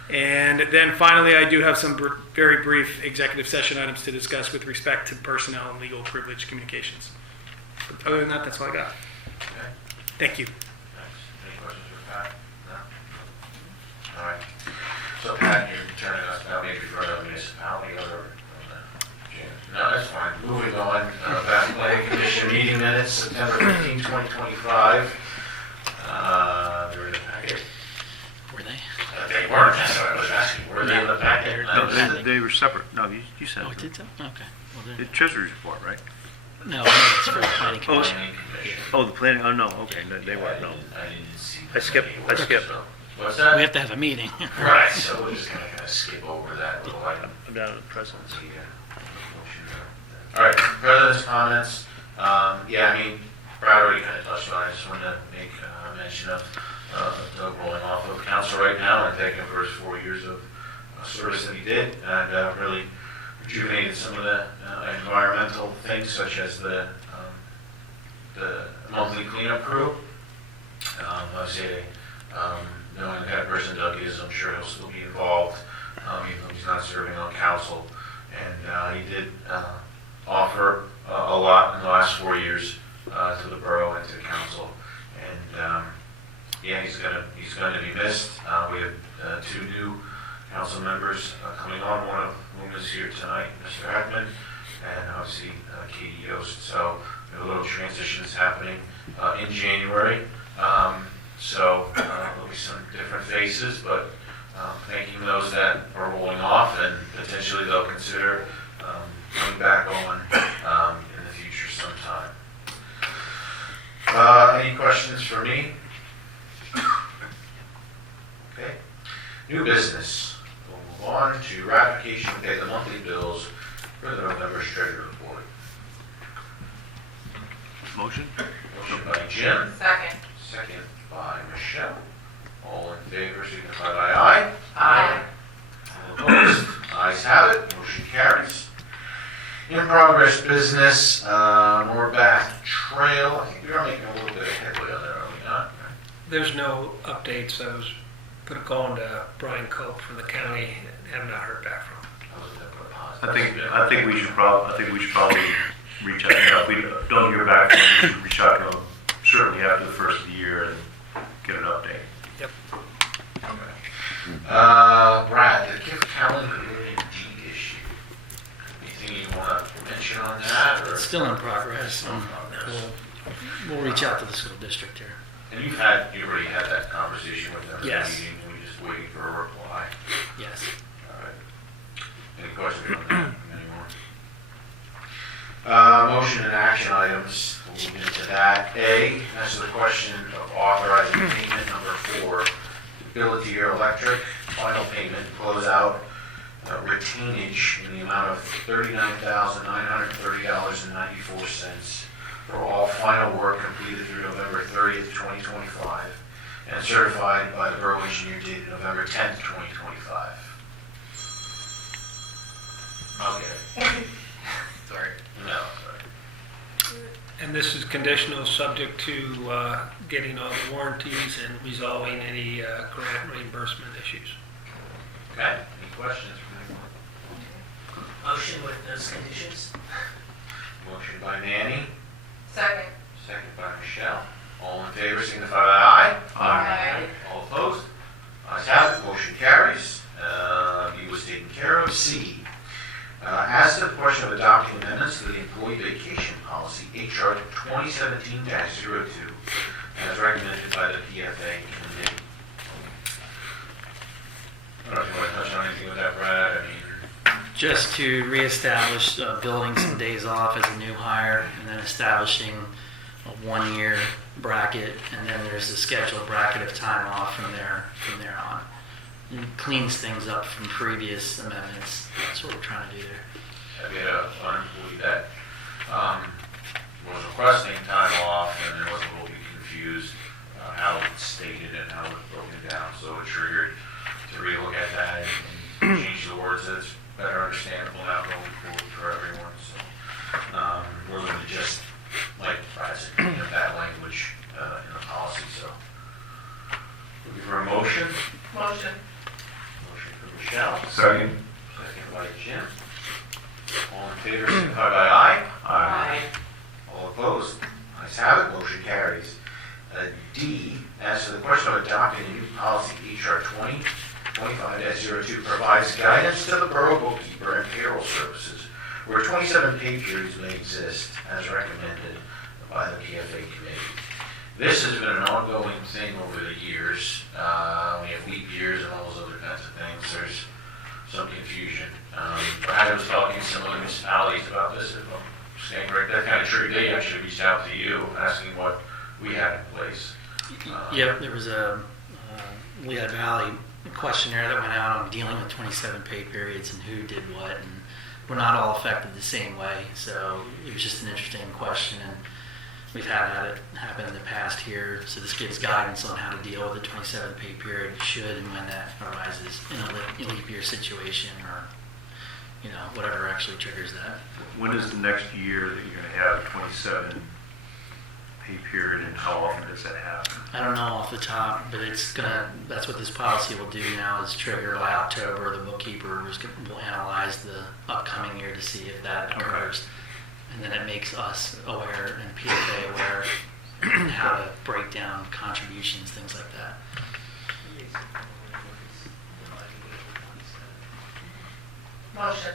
And then finally, I do have some very brief executive session items to discuss with respect to personnel and legal privilege communications. But other than that, that's all I got. Okay. Thank you. Thanks. Any questions for Pat? No? All right. So Pat, you're turning us now maybe for another municipality or no, that's fine. Moving on, Bath Planning Commission meeting minutes, September 15, 2025. They're in the packet. Were they? They weren't, that's what I was asking. Were they in the packet? No, they were separate. No, you said. Oh, it did so? Okay. Well, The treasurer's report, right? no, it's for the planning Oh, commission. oh, the planning, oh, no, okay, no, they weren't, no. I didn't see. I skipped. What's that? We have to have a meeting. Right, so we're just gonna kind of skip over that little item. I'm down to the president's. All right, president's comments. Yeah, I mean, Brad already kind of touched on it. I just wanted to make mention of Doug rolling off of council right now and thank him for his 4 years of service that he did and really rejuvenated some of the environmental things such as the monthly cleanup crew. I say, knowing the kind of person Doug is, I'm sure he'll still be involved, even though he's not serving on council. And he did offer a lot in the last 4 years to the borough and to council. And yeah, he's going to be missed. We have 2 new council members coming on, one of whom is here tonight, Mr. Heckman, and obviously Katie Yost. So a little transition is happening in January. So there'll be some different faces, but thanking those that are rolling off and potentially they'll consider coming back on in the future sometime. Any questions for me? Okay. New business. We'll move on to ratification to pay the monthly bills for the November treasury report. Motion? Motion by Jim. Second. Second by Michelle. All in favor, signify by aye. Aye. All opposed? Ayes have it. Motion carries. In progress business, Norbath Trail. I think we are making a little bit of headway on there, are we not? There's no updates. I was put a call into Brian Cope from the county, have not heard back from him. I think we should probably reach out. If we don't hear back from them, we should reach out to them certainly after the first of the year and get an update. Yep. Okay. Brad, the gift calendar deed issue. Anything you want to mention on that? Or? It's still in progress. We'll reach out to the school district here. And you already had that conversation with them. Yes. We're just waiting for a reply. Yes. All right. Any questions on that anymore? Motion and action items. We'll move into that. A, that's the question of authorizing payment number 4 to Billiter Electric, final payment, closeout, retainage in the amount of $39,930.94 for all final work completed through November 30th, 2025, and certified by the borough engineer dated November 10th, 2025. Okay. Sorry. No, sorry. And this is conditional, subject to getting all the warranties and resolving any grant reimbursement issues. Okay, any questions from anyone? Motion with those conditions? Motion by Manny, Second. second by Michelle. All in favor, signify by aye. Aye. All opposed? Ayes have it, motion carries. B was taken care of. C, as to the question of adopting amendments to the employee vacation policy, HR 2017-02, as recommended by the PFA committee. I don't know if you want to touch on anything with that, Brad. I mean, Just to reestablish building some days off as a new hire, and then establishing a 1-year bracket, and then there's a scheduled bracket of time off from there on. It cleans things up from previous amendments. That's what we're trying to do there. We had one employee that was requesting time off, and there was a little bit confused how it's stated and how it's broken down, so it triggered to relook at that and change the words so it's better understandable now going forward for everyone. So we're going to just, like I said, clean up that language in the policy. So looking for a motion. Motion. Motion for Michelle. Second. Second by Jim. All in favor, signify by aye. Aye. All opposed? Ayes have it, motion carries. D, as to the question of adopting a new policy, HR 2025-02 provides guidance to the borough bookkeeper and payroll services where 27 pay periods may exist as recommended by the PFA committee. This has been an ongoing thing over the years. We have leap years and all those other kinds of things. There's some confusion. Brad was talking to some other municipalities about this. If I'm saying right, that kind of triggered. They actually reached out to you asking what we had in place. Yep, there was a Lehigh Valley questionnaire that went out on dealing with 27 pay periods and who did what, and we're not all affected the same way. So it was just an interesting question, and we've had it happen in the past here. So this gives guidance on how to deal with a 27 pay period should and when that arises in a leap year situation, or whatever actually triggers that. When is the next year that you're going to have 27 pay period, and how often does that happen? I don't know off the top, but that's what this policy will do now, is trigger by October. The bookkeeper will analyze the upcoming year to see if that occurs. And then it makes us aware and PFA aware how to break down contributions, things like that. Motion.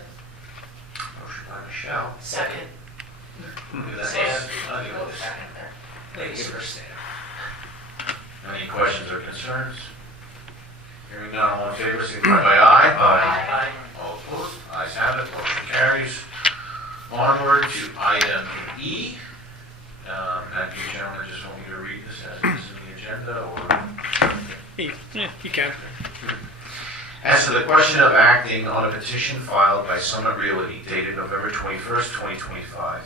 Motion by Michelle. Second. Ladies first. Any questions or concerns? Hearing none, all in favor, signify by aye. Aye. All opposed? Ayes have it, motion carries. Onward to item E. And you gentlemen just want me to read this as it is in the agenda, or? Yeah, you can. As to the question of acting on a petition filed by Summit Realty dated November 21st, 2025,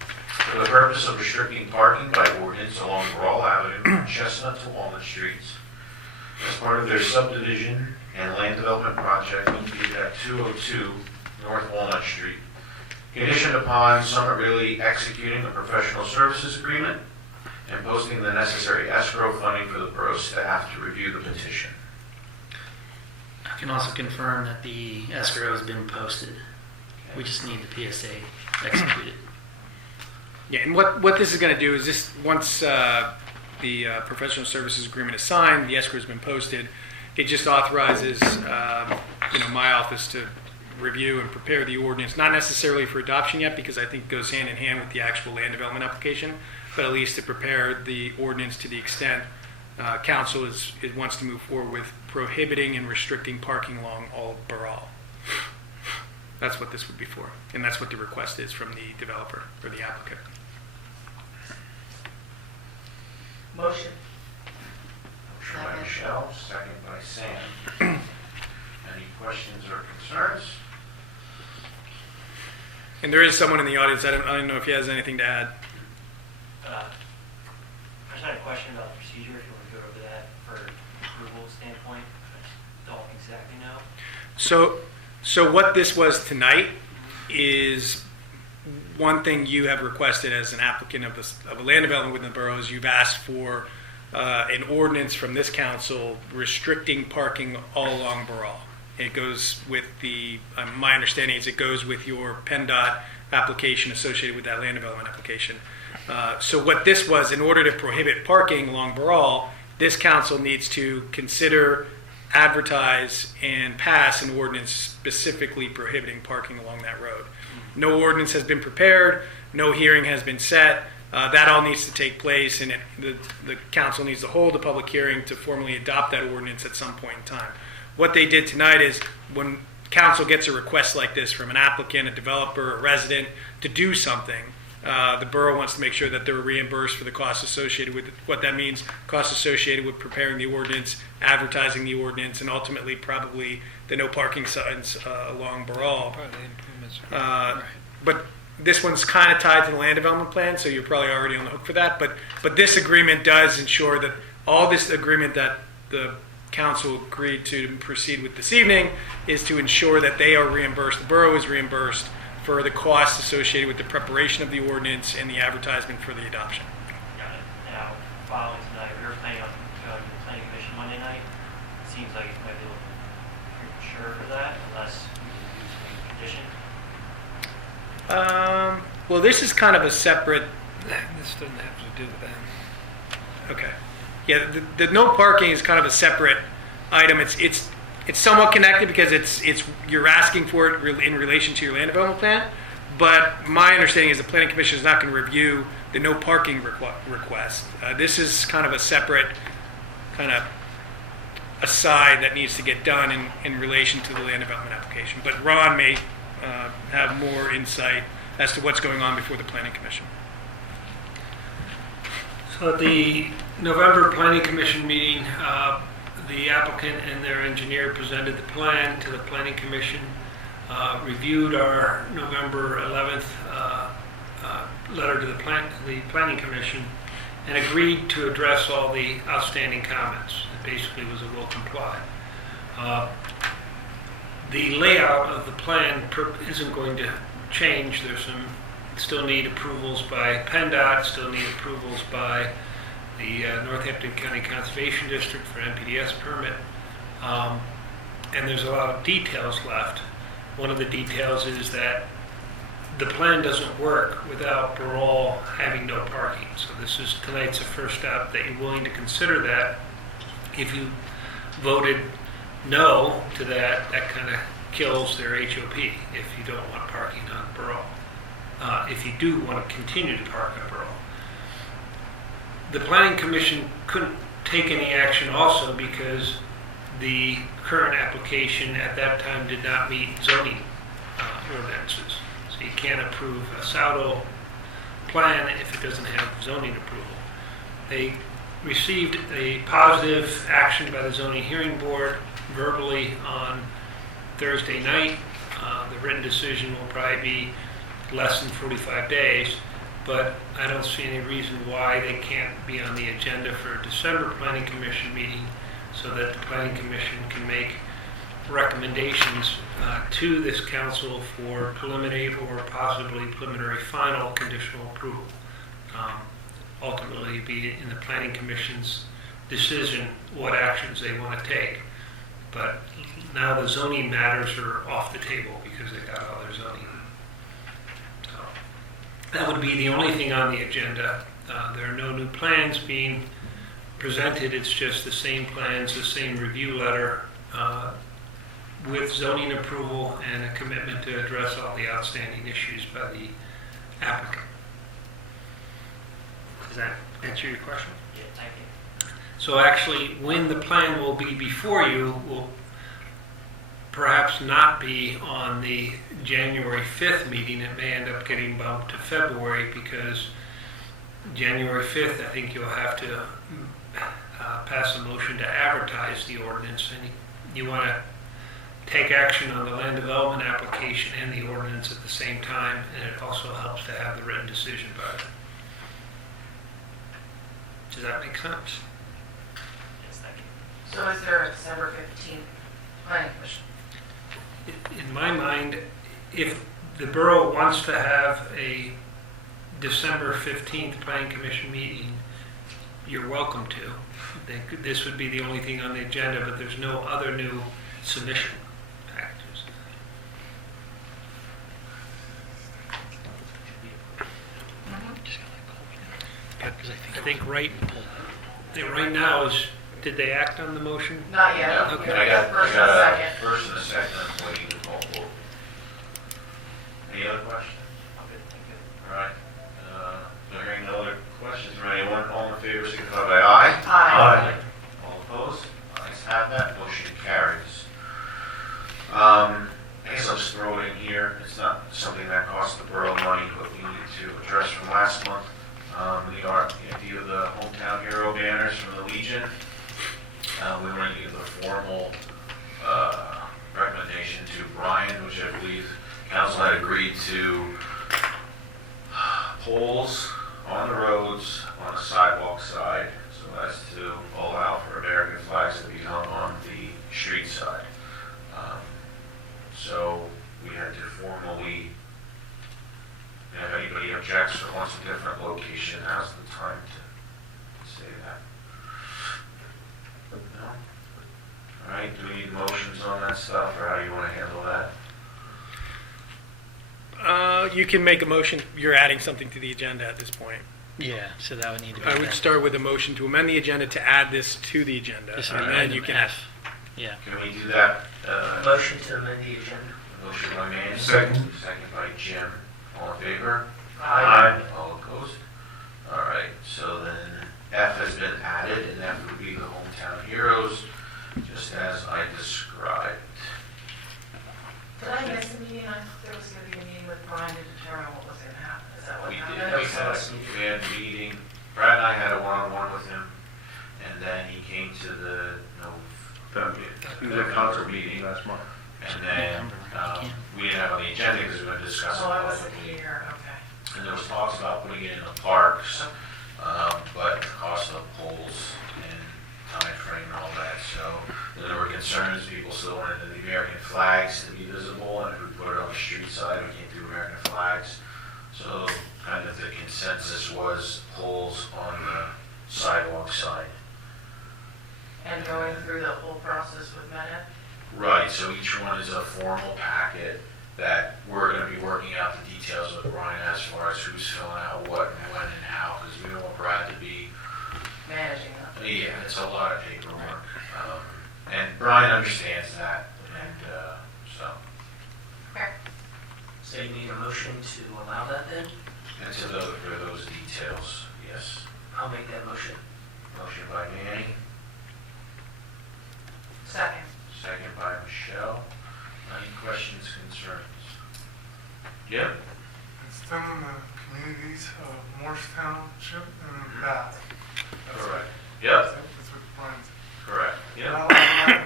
for the purpose of restricting parking by ordinance along Borough Avenue from Chestnut to Walnut Streets, as part of their subdivision and land development project located at 202 North Walnut Street, conditioned upon Summit Realty executing a professional services agreement and posting the necessary escrow funding for the borough staff to review the petition. I can also confirm that the escrow has been posted. We just need the PSA executed. Yeah, and what this is going to do is this, once the professional services agreement is signed, the escrow has been posted, it just authorizes my office to review and prepare the ordinance, not necessarily for adoption yet, because I think it goes hand in hand with the actual land development application, but at least to prepare the ordinance to the extent council wants to move forward with prohibiting and restricting parking along all Borough. That's what this would be for, and that's what the request is from the developer or the applicant. Motion. Motion by Michelle, second by Sam. Any questions or concerns? And there is someone in the audience, I don't know if he has anything to add. I just had a question about the procedure, if you want to go over that for approval standpoint. I don't exactly know. So what this was tonight is one thing you have requested as an applicant of a land development within the borough is you've asked for an ordinance from this council restricting parking all along Borough. It goes with my understanding is it goes with your PennDOT application associated with that land development application. So what this was, in order to prohibit parking along Borough, this council needs to consider, advertise, and pass an ordinance specifically prohibiting parking along that road. No ordinance has been prepared, no hearing has been set. That all needs to take place, and the council needs to hold a public hearing to formally adopt that ordinance at some point in time. What they did tonight is when council gets a request like this from an applicant, a developer, a resident to do something, the borough wants to make sure that they're reimbursed for the costs associated with it. What that means, costs associated with preparing the ordinance, advertising the ordinance, and ultimately probably the no parking signs along Borough. But this one's kind of tied to the land development plan, so you're probably already on the hook for that. But this agreement does ensure that all this agreement that the council agreed to proceed with this evening is to ensure that they are reimbursed, the borough is reimbursed for the costs associated with the preparation of the ordinance and the advertisement for the adoption. Got it. Now, following tonight, we were planning on going to the planning commission Monday night. Seems like it might be a little premature for that unless we use any condition. Well, this is kind of a separate. This doesn't have to do with that. Okay. Yeah, the no parking is kind of a separate item. It's somewhat connected because it's you're asking for it in relation to your land development plan. But my understanding is the planning commission is not going to review the no parking request. This is kind of a separate kind of aside that needs to get done in relation to the land development application. But Ron may have more insight as to what's going on before the planning commission. So at the November Planning Commission meeting, the applicant and their engineer presented the plan to the Planning Commission, reviewed our November 11th letter to the Planning Commission, and agreed to address all the outstanding comments. It basically was a will comply. The layout of the plan isn't going to change. There's still need approvals by PennDOT, still need approvals by the Northampton County Conservation District for NPDS permit. And there's a lot of details left. One of the details is that the plan doesn't work without Borough having no parking. So tonight's the first step that you're willing to consider that. If you voted no to that, that kind of kills their HOP if you don't want parking on Borough. If you do want to continue to park on Borough. The Planning Commission couldn't take any action also because the current application at that time did not meet zoning ordinances. So you can't approve a SAUDO plan if it doesn't have zoning approval. They received a positive action by the zoning hearing board verbally on Thursday night. The written decision will probably be less than 45 days, but I don't see any reason why they can't be on the agenda for a December Planning Commission meeting so that the Planning Commission can make recommendations to this council for preliminary or possibly preliminary final conditional approval. Ultimately, be in the Planning Commission's decision what actions they want to take. But now the zoning matters are off the table because they got all their zoning. So that would be the only thing on the agenda. There are no new plans being presented. It's just the same plans, the same review letter with zoning approval and a commitment to address all the outstanding issues by the applicant. Does that answer your question? Yeah, thank you. So actually, when the plan will be before you will perhaps not be on the January 5th meeting. It may end up getting bumped to February because January 5th, I think you'll have to pass a motion to advertise the ordinance, and you want to take action on the land development application and the ordinance at the same time, and it also helps to have the written decision by it. Does that make sense? Yes, thank you. So is there a December 15th planning commission? In my mind, if the borough wants to have a December 15th planning commission meeting, you're welcome to. This would be the only thing on the agenda, but there's no other new submission packages. I think right now is, did they act on the motion? Not yet. Yeah, Okay. I got First and second. first and a second, I'm waiting to call for. Any other questions? I'm good, thank you. All right. Hearing no other questions from anyone, all in favor, signify by aye. Aye. All opposed? Ayes have that, motion carries. here. It's not something that costs the borough money, but we need to address from last month. The idea of the hometown hero banners from the Legion. We want to give the formal recommendation to Brian, which I believe council had agreed to poles on the roads on the sidewalk side, so as to allow for American flags to be hung on the street side. So we had to formally, if anybody objects or wants a different location, now's the time to say that. No? All right, do we need motions on that stuff, or how do you want to handle that? You can make a motion, you're adding something to the agenda at this point. Yeah, so that would need to be. I would done. start with a motion to amend the agenda to add this to the agenda. This would be And then item you can F. Yeah. Can we do that? Motion to amend the agenda. Motion by Manny. Second. Second by Jim. All in favor? Aye. All opposed? All right, so then F has been added, and that would be the hometown heroes, just as I described. Did I miss a meeting? I thought there was going to be a meeting with Brian to determine what was going to happen. Is that what We did, happened? we had a meeting, Brad and I had a one-on-one with him, and then he came to the, the concert meeting, last month. and then, we didn't have on the agenda because we were going to discuss it. Oh, I wasn't here, okay. And there was talks about putting it in the parks, but the cost of poles and time frame and all that, so then there were concerns, people still wanted the American flags to be visible, and if we put it on the street side, we can't do American flags. So kind of the consensus was poles on the sidewalk side. And going through the whole process with Meta? Right, so each one is a formal packet that we're gonna be working out the details with Brian as far as who's filling out what and when and how, because we don't want Brad to be, Managing them. yeah, it's a lot of paperwork. And Brian understands that, and, so, Okay. So you need a motion to allow that then? and to those, for those details, yes. I'll make that motion. Motion by Manny, Second. second by Michelle. Any questions, concerns? Jim? It's done in the communities of Morris Township and Bath. Correct. Yep, That's what Brian's. correct, And yep. I like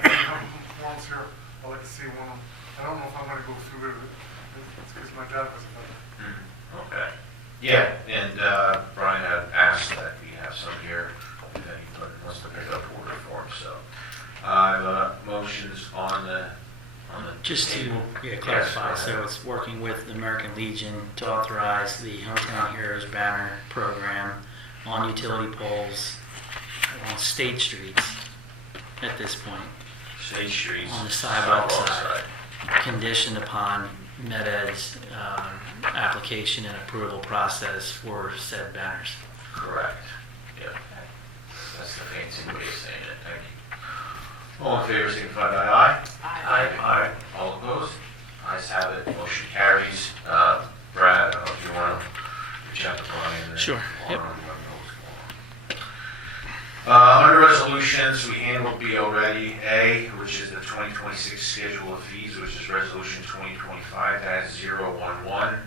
a couple of forms here. I'd like to see one of them. I don't know if I'm gonna go through it. It's because my dad was a veteran. Okay. Yeah, and Brian had asked that we have some here, and then he wants to pick up order form, so. Motions on the Just to table. clarify, Yes, go so ahead. it's working with the American Legion to authorize the Hometown Heroes banner program on utility poles on state streets at this point, State Streets. on the sidewalk side, conditioned upon MedEd's application and approval process for said banners. Correct, yep. That's the fancy way of saying it, thank you. All in favor, signify by aye. Aye. All opposed? Ayes have it, motion carries. Brad, I don't know if you want to reach out to Brian. and- Sure, yep. Under resolutions, we handled B already, A, which is the 2026 schedule of fees, which is resolution 2025-011.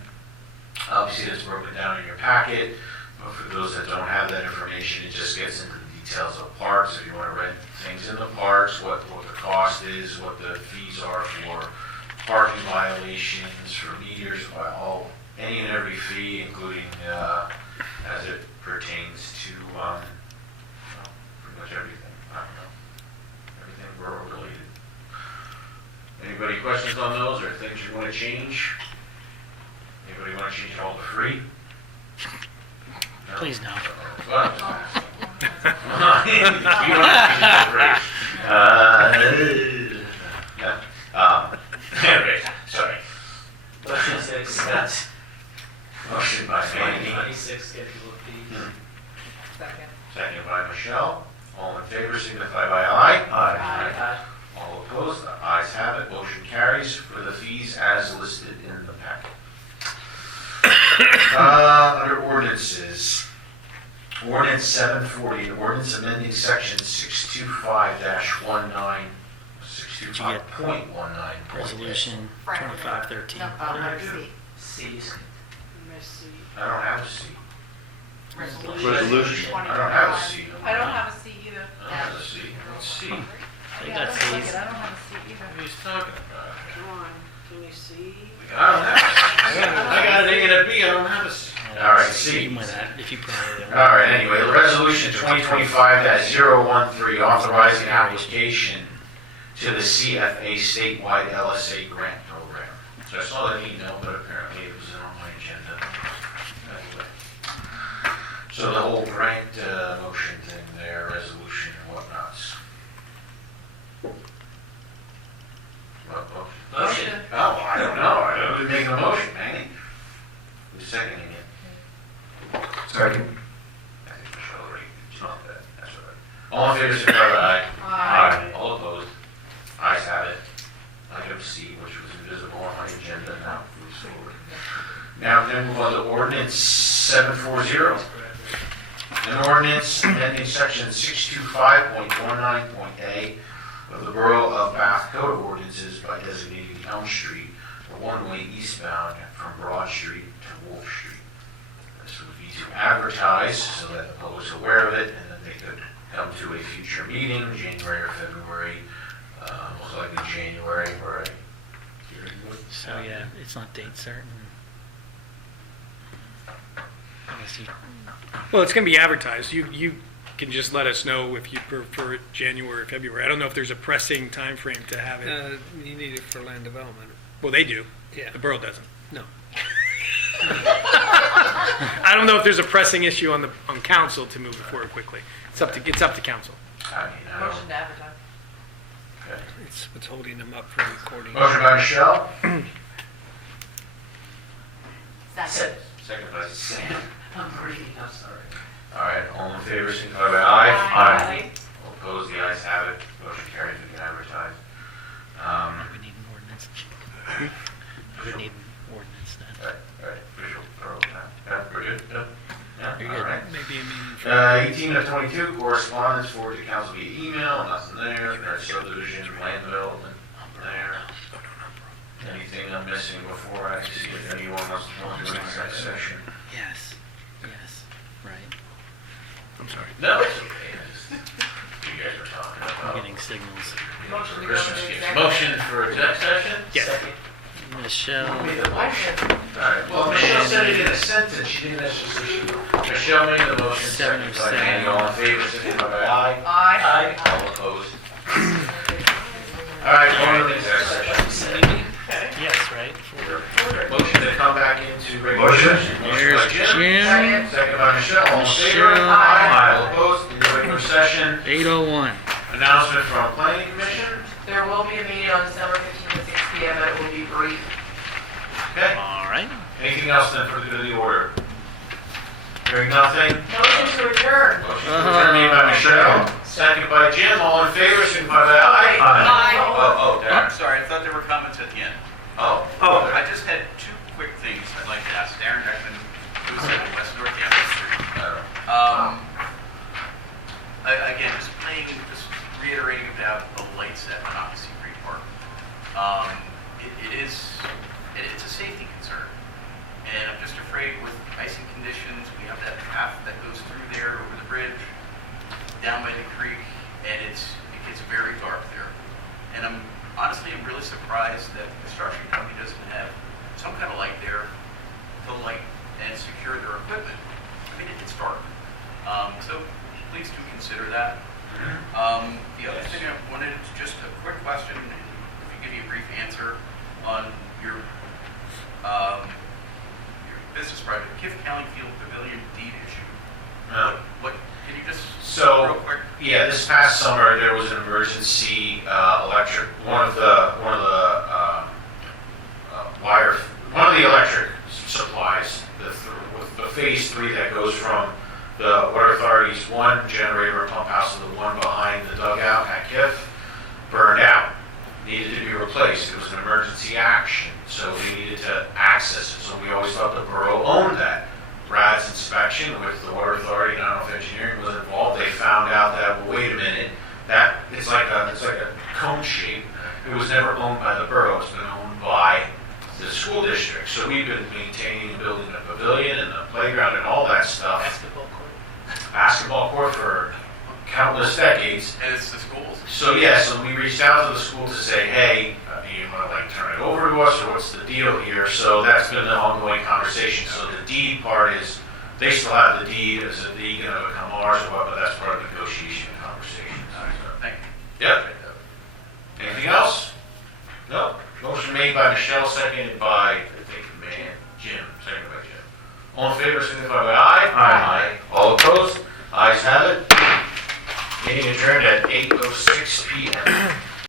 Obviously, that's broken down in your packet, but for those that don't have that information, it just gets into the details of parks. If you want to rent things in the parks, what the cost is, what the fees are for parking violations, for meters, any and every fee, including as it pertains to pretty much everything. I don't know. Everything borough related. Anybody questions on those or things you want to change? Anybody want to change it all to free? No? Please no. Well, I'm just asking. You want to change it to free? Anyway, sorry. Motion to accept. Motion by Manny. 2026 schedule of fees. Second. Second by Michelle. All in favor, signify by aye. Aye. All opposed, the ayes have it, motion carries for the fees as listed in the packet. Under ordinances, ordinance 740, an ordinance amending section 625-19, 625.19. Resolution 2513. No, C's. Miss I don't have a C. Resolution. I don't have a C. I don't have a C either. I don't have a C. What's C? What They Yeah, got looks like Cs. it. I don't have a C either. are you talking about? Come on, can you see? I don't have I got an A and a B, I don't have a C. All right, C. You might have, if you put it there. All right, anyway, resolution 2025-013, authorizing application to the CFA statewide LSA grant program. So I saw that email, but apparently it was on my agenda. Anyway. So the whole grant motion thing there, resolution and whatnots. What motion? Motion. Oh, I don't know, I was making a motion, man. Who's seconding it? Second. I think Michele already, it's not that, that's all right. All in favor, say aye. Aye. All opposed? Ayes have it. Item C, which was invisible on my agenda, now moves forward. Now we're going to move on to ordinance 740. An ordinance amending section 625.19.a of the Borough of Bath Code of Ordinances by designating Elm Street a one-way eastbound from Broad Street to Wolf Street. This would be to advertise so that the public's aware of it, and then they could come to a future meeting, January or February, most likely January, where a hearing would. So yeah, it's not date certain. I guess you, Well, it's going to be advertised. You can just let us know if you prefer it January or February. I don't know if there's a pressing time frame to have it. You need it for land development. Well, they do. Yeah. The borough doesn't. No. I don't know if there's a pressing issue on council to move it forward quickly. It's up to council. I mean, I don't. Motion to advertise. Okay. It's what's holding them up from recording. Motion by Michelle. Second. Second by Sam. I'm reading, I'm sorry. All right, all in favor, signify by aye. Aye. All opposed, the ayes have it. Motion carries, we can advertise. we need an ordinance. We need an ordinance then. All right, visual, thorough, yeah, we're good, yeah? Yeah, You're all good. right. Maybe a meeting for 18 of 22, correspondence forwarded to council via email, nothing there. There's subdivision, land development, there. Anything I'm missing before I see if anyone wants to talk to in the next session? Yes. Yes. Right. I'm sorry. No, it's okay. You guys are talking I'm about getting signals. Motion to go Christmas into gifts. executive. Motion for exec session? Yes. Second. Michelle. Made the motion. All right, well, Michelle said it in a sentence, she didn't necessarily say she. Michelle made the motion, second by Manny, all in favor, signify by aye. Aye. All opposed? All right, going to the exec session. Yes, right. Motion to come back into regular session. Motion by Jim. Second. Second by Michelle, all in favor? Michelle. Aye. All opposed, in the regular session. 8:01. Announcement from planning commission. There will be a meeting on December 15th at 6 p.m., but it will be brief. Okay, All right. anything else then for the good of the order? Hearing nothing? Motion to adjourn. Motion to adjourn made by Michelle, second by Jim, all in favor, signify by aye. Aye. Oh, Darren. I'm sorry, I thought there were comments at the end. Oh. I just had two quick things I'd like to ask Darren Beckman, who's at West Northampton Street. Again, just reiterating about the lights at Monocacy Creek Park. It's a safety concern. And I'm just afraid with icing conditions, we have that path that goes through there over the bridge, down by the creek, and it gets very dark there. And I'm really surprised that the construction company doesn't have some kind of light there to light and secure their equipment. I mean, it's dark. So please do consider that. The other thing I wanted is just a quick question, if you give me a brief answer on your business project, Kiff County Field Pavilion deed issue. What can you just real quick? Yeah, this past summer, there was an emergency one of the electric supplies, the phase 3 that goes from the Water Authority's one generator and pump house to the one behind the dugout at Kiff, burned out, needed to be replaced. It was an emergency action, so we needed to access it. So we always thought the borough owned that. Brad's inspection with the Water Authority, and I don't know if engineering was involved, they found out that, well, wait a minute, that it's like a cone shape, it was never owned by the borough, it's been owned by the school district. So we've been maintaining and building the pavilion and the playground and all that stuff. Basketball court for countless decades. And it's the schools. So yeah, so we reached out to the school to say, hey, do you want to like turn it over to us, or what's the deal here? So that's been an ongoing conversation. So the deed part is, they still have the deed, is it going to become ours or what, but that's part of the negotiation conversation. Thank you. Yep. Anything else? No. Motion made by Michelle, seconded by, I think, Jim. Seconded by Jim. All in favor, signify by aye. Aye. All opposed? Ayes have it. Meeting adjourned at 8:06 PM.